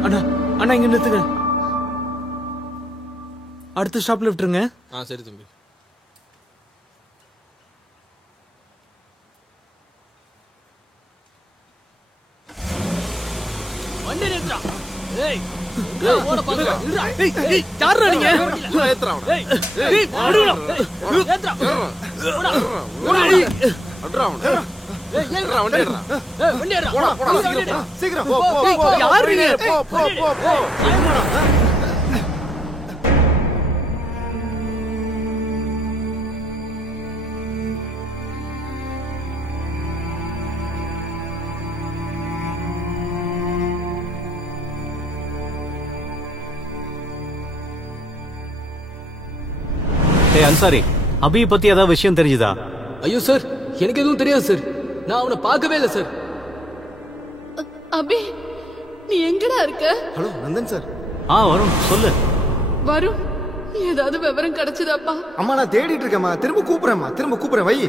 அண்ணா அண்ணா இங்க நிறுத்துங்க. அடுத்த ஸ்டாப்ல விட்டுருங்க. சரி தம்பி. வண்டி நிறுத்துடா. ஏய் ஓட பாக்குறா. ஏய் ஏய் யாரா நீங்க? ஏத்றா அவன. ஏய் அடடா. ஏத்றா. ஓடா. ஓடா. அடடா அவன. ஏய் ஏறா வண்டி ஏறா. ஏய் வண்டி ஏறா. போடா போடா சீக்கிரம் போ போ போ. யார் நீங்க? போ போ போ போ. அன்சாரி, அபியை பத்தி ஏதாவது விஷயம் தெரிஞ்சுதா? ஐயோ சார், எனக்கு எதுவும் தெரியாது சார். நான் அவனை பார்க்கவே இல்லை சார். அபி, நீ எங்கடா இருக்க? Hello Nandan sir. வருண் சொல்லு. வருண், ஏதாவது விவரம் கிடைச்சதாப்பா? அம்மா நான் தேடிட்டு இருக்கேம்மா. திரும்ப கூப்பிடுறேன் வை.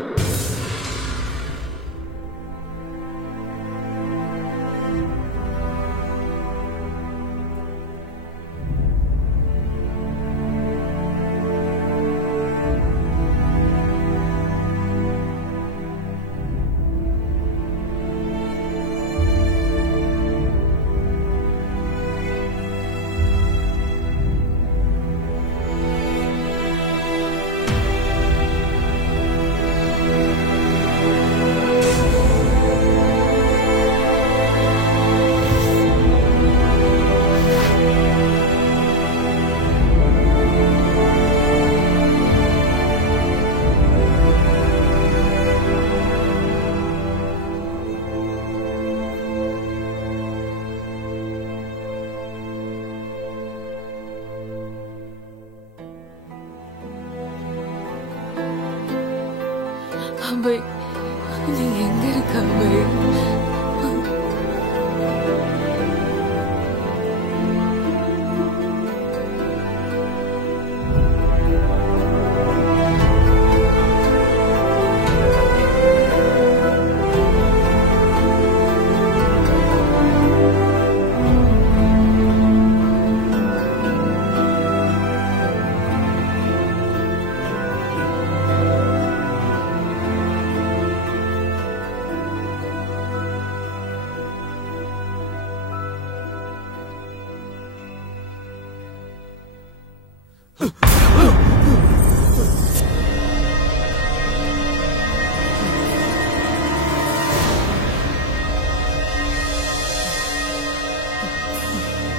அபய், நீ எங்க இருக்க அபய்?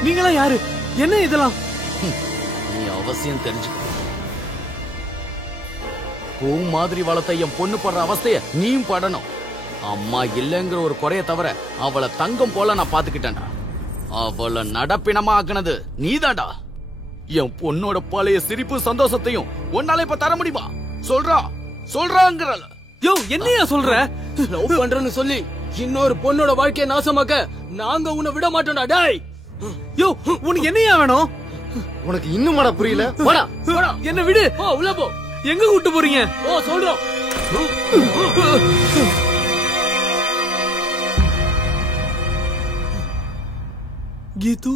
நீங்களா யாரு? என்ன இதெல்லாம்? நீ அவசியம் தெரிஞ்சுக்க. பூ மாதிரி வளர்த்த என் பொண்ணு படுற அவஸ்தைய நீயும் படணும். அம்மா இல்லைங்கிற ஒரு குறைய தவிர அவளை தங்கம் போல நான் பாத்துக்கிட்டேன்டா. அவளை நடப்பினமா ஆக்குனது நீதான்டா. என் பொண்ணோட பழைய சிரிப்பு சந்தோஷத்தையும் உன்னால இப்ப தர முடியுமா? சொல்றாங்கிற. யோ என்னையா சொல்ற? லவ் பண்றேன்னு சொல்லி இன்னொரு பொண்ணோட வாழ்க்கையை நாசமாக்க நாங்க உன்னை விட மாட்டோம்டா. டேய் யோ உனக்கு என்னையா வேணும்? உனக்கு இன்னும் புரியல? போடா போடா. என்ன விடு. உள்ள போ. எங்க கூட்டு போறீங்க? சொல்றோம். கீது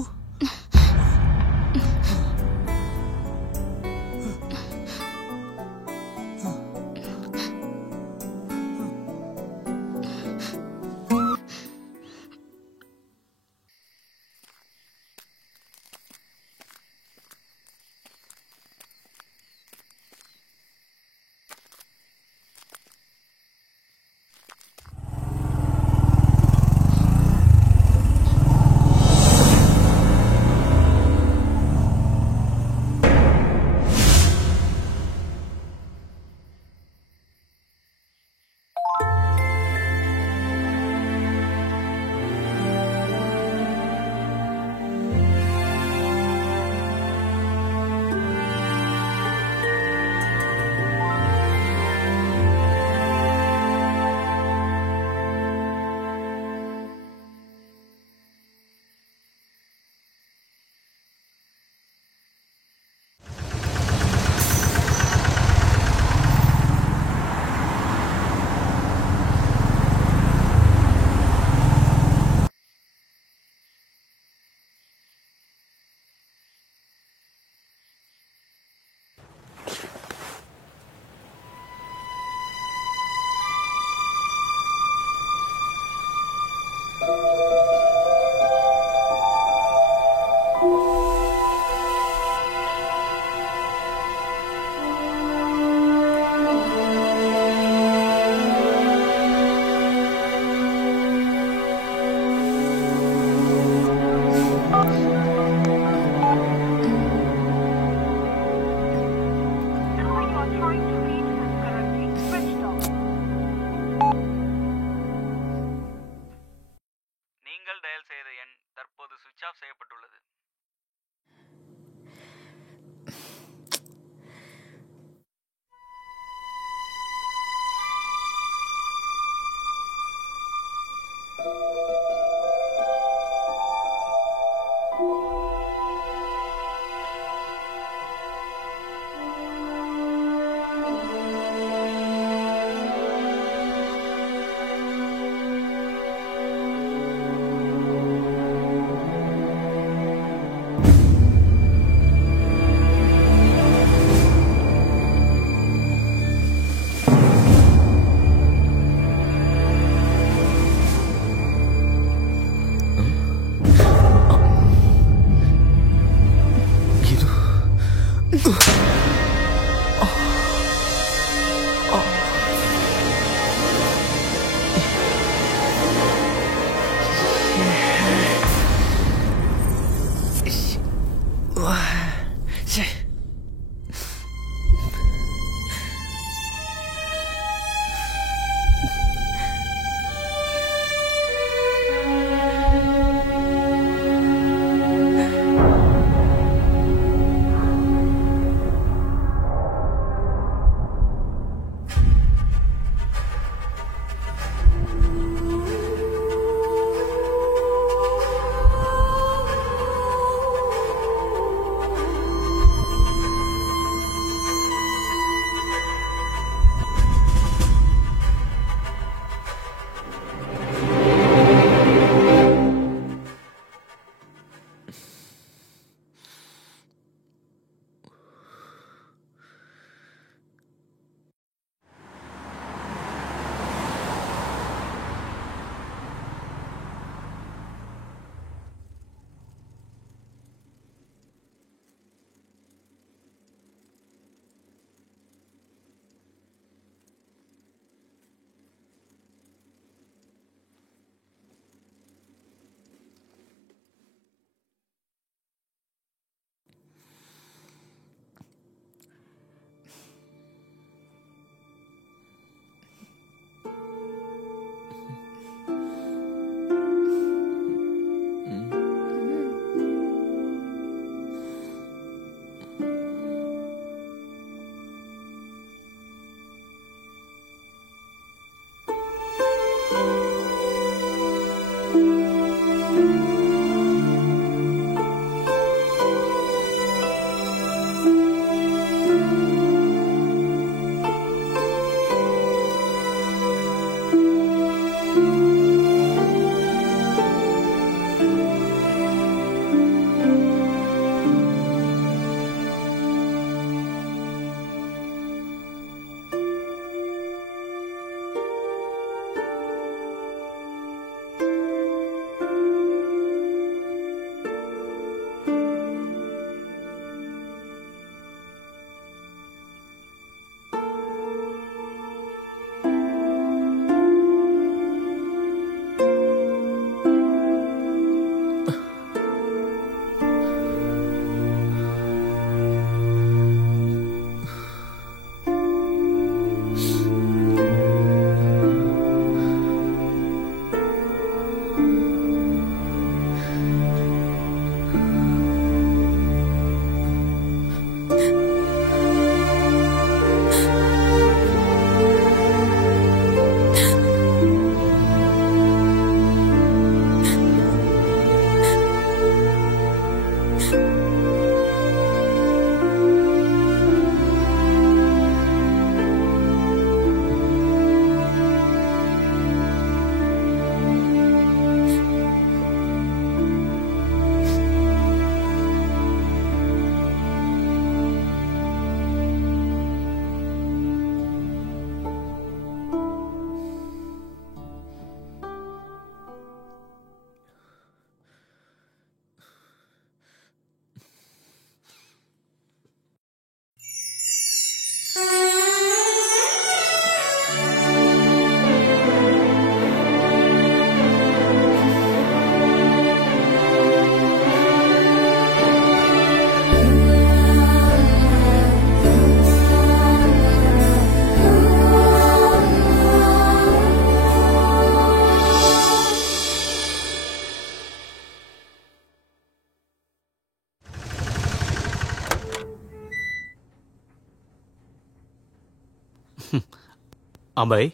अभय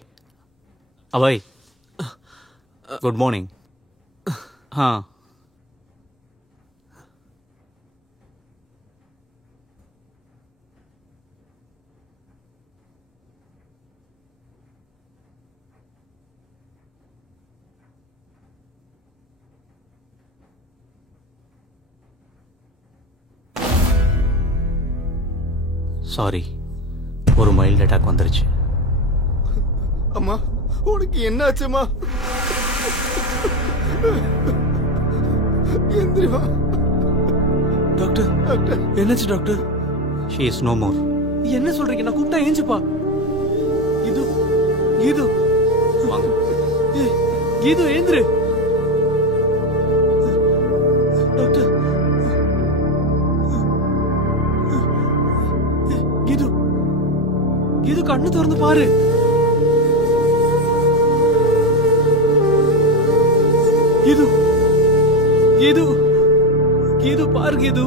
अभय गुड मॉर्निंग हाँ சாரி ஒரு மைல்ட் அட்டாக் வந்துருச்சு அம்மா உனக்கு என்னாச்சுமா எந்திரிமா டாக்டர் டாக்டர் என்னாச்சு doctor she is no more என்ன சொல்றீங்க நான் கூப்பிட்டா ஏஞ்சுப்பா கீது கீது வாங்க கீது ஏந்திரு டாக்டர் கீது கீது கண்ணு திறந்து பாரு கீது கீது கீது பாரு கீது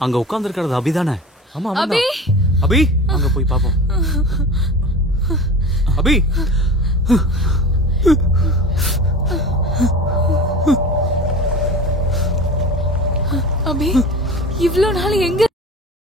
அங்க உட்கார்ந்து இருக்கிறது அபிதானே ஆமா அபி அபி அங்க போய் பாப்போம் அபி அபி இவ்ளோ நாள் எங்க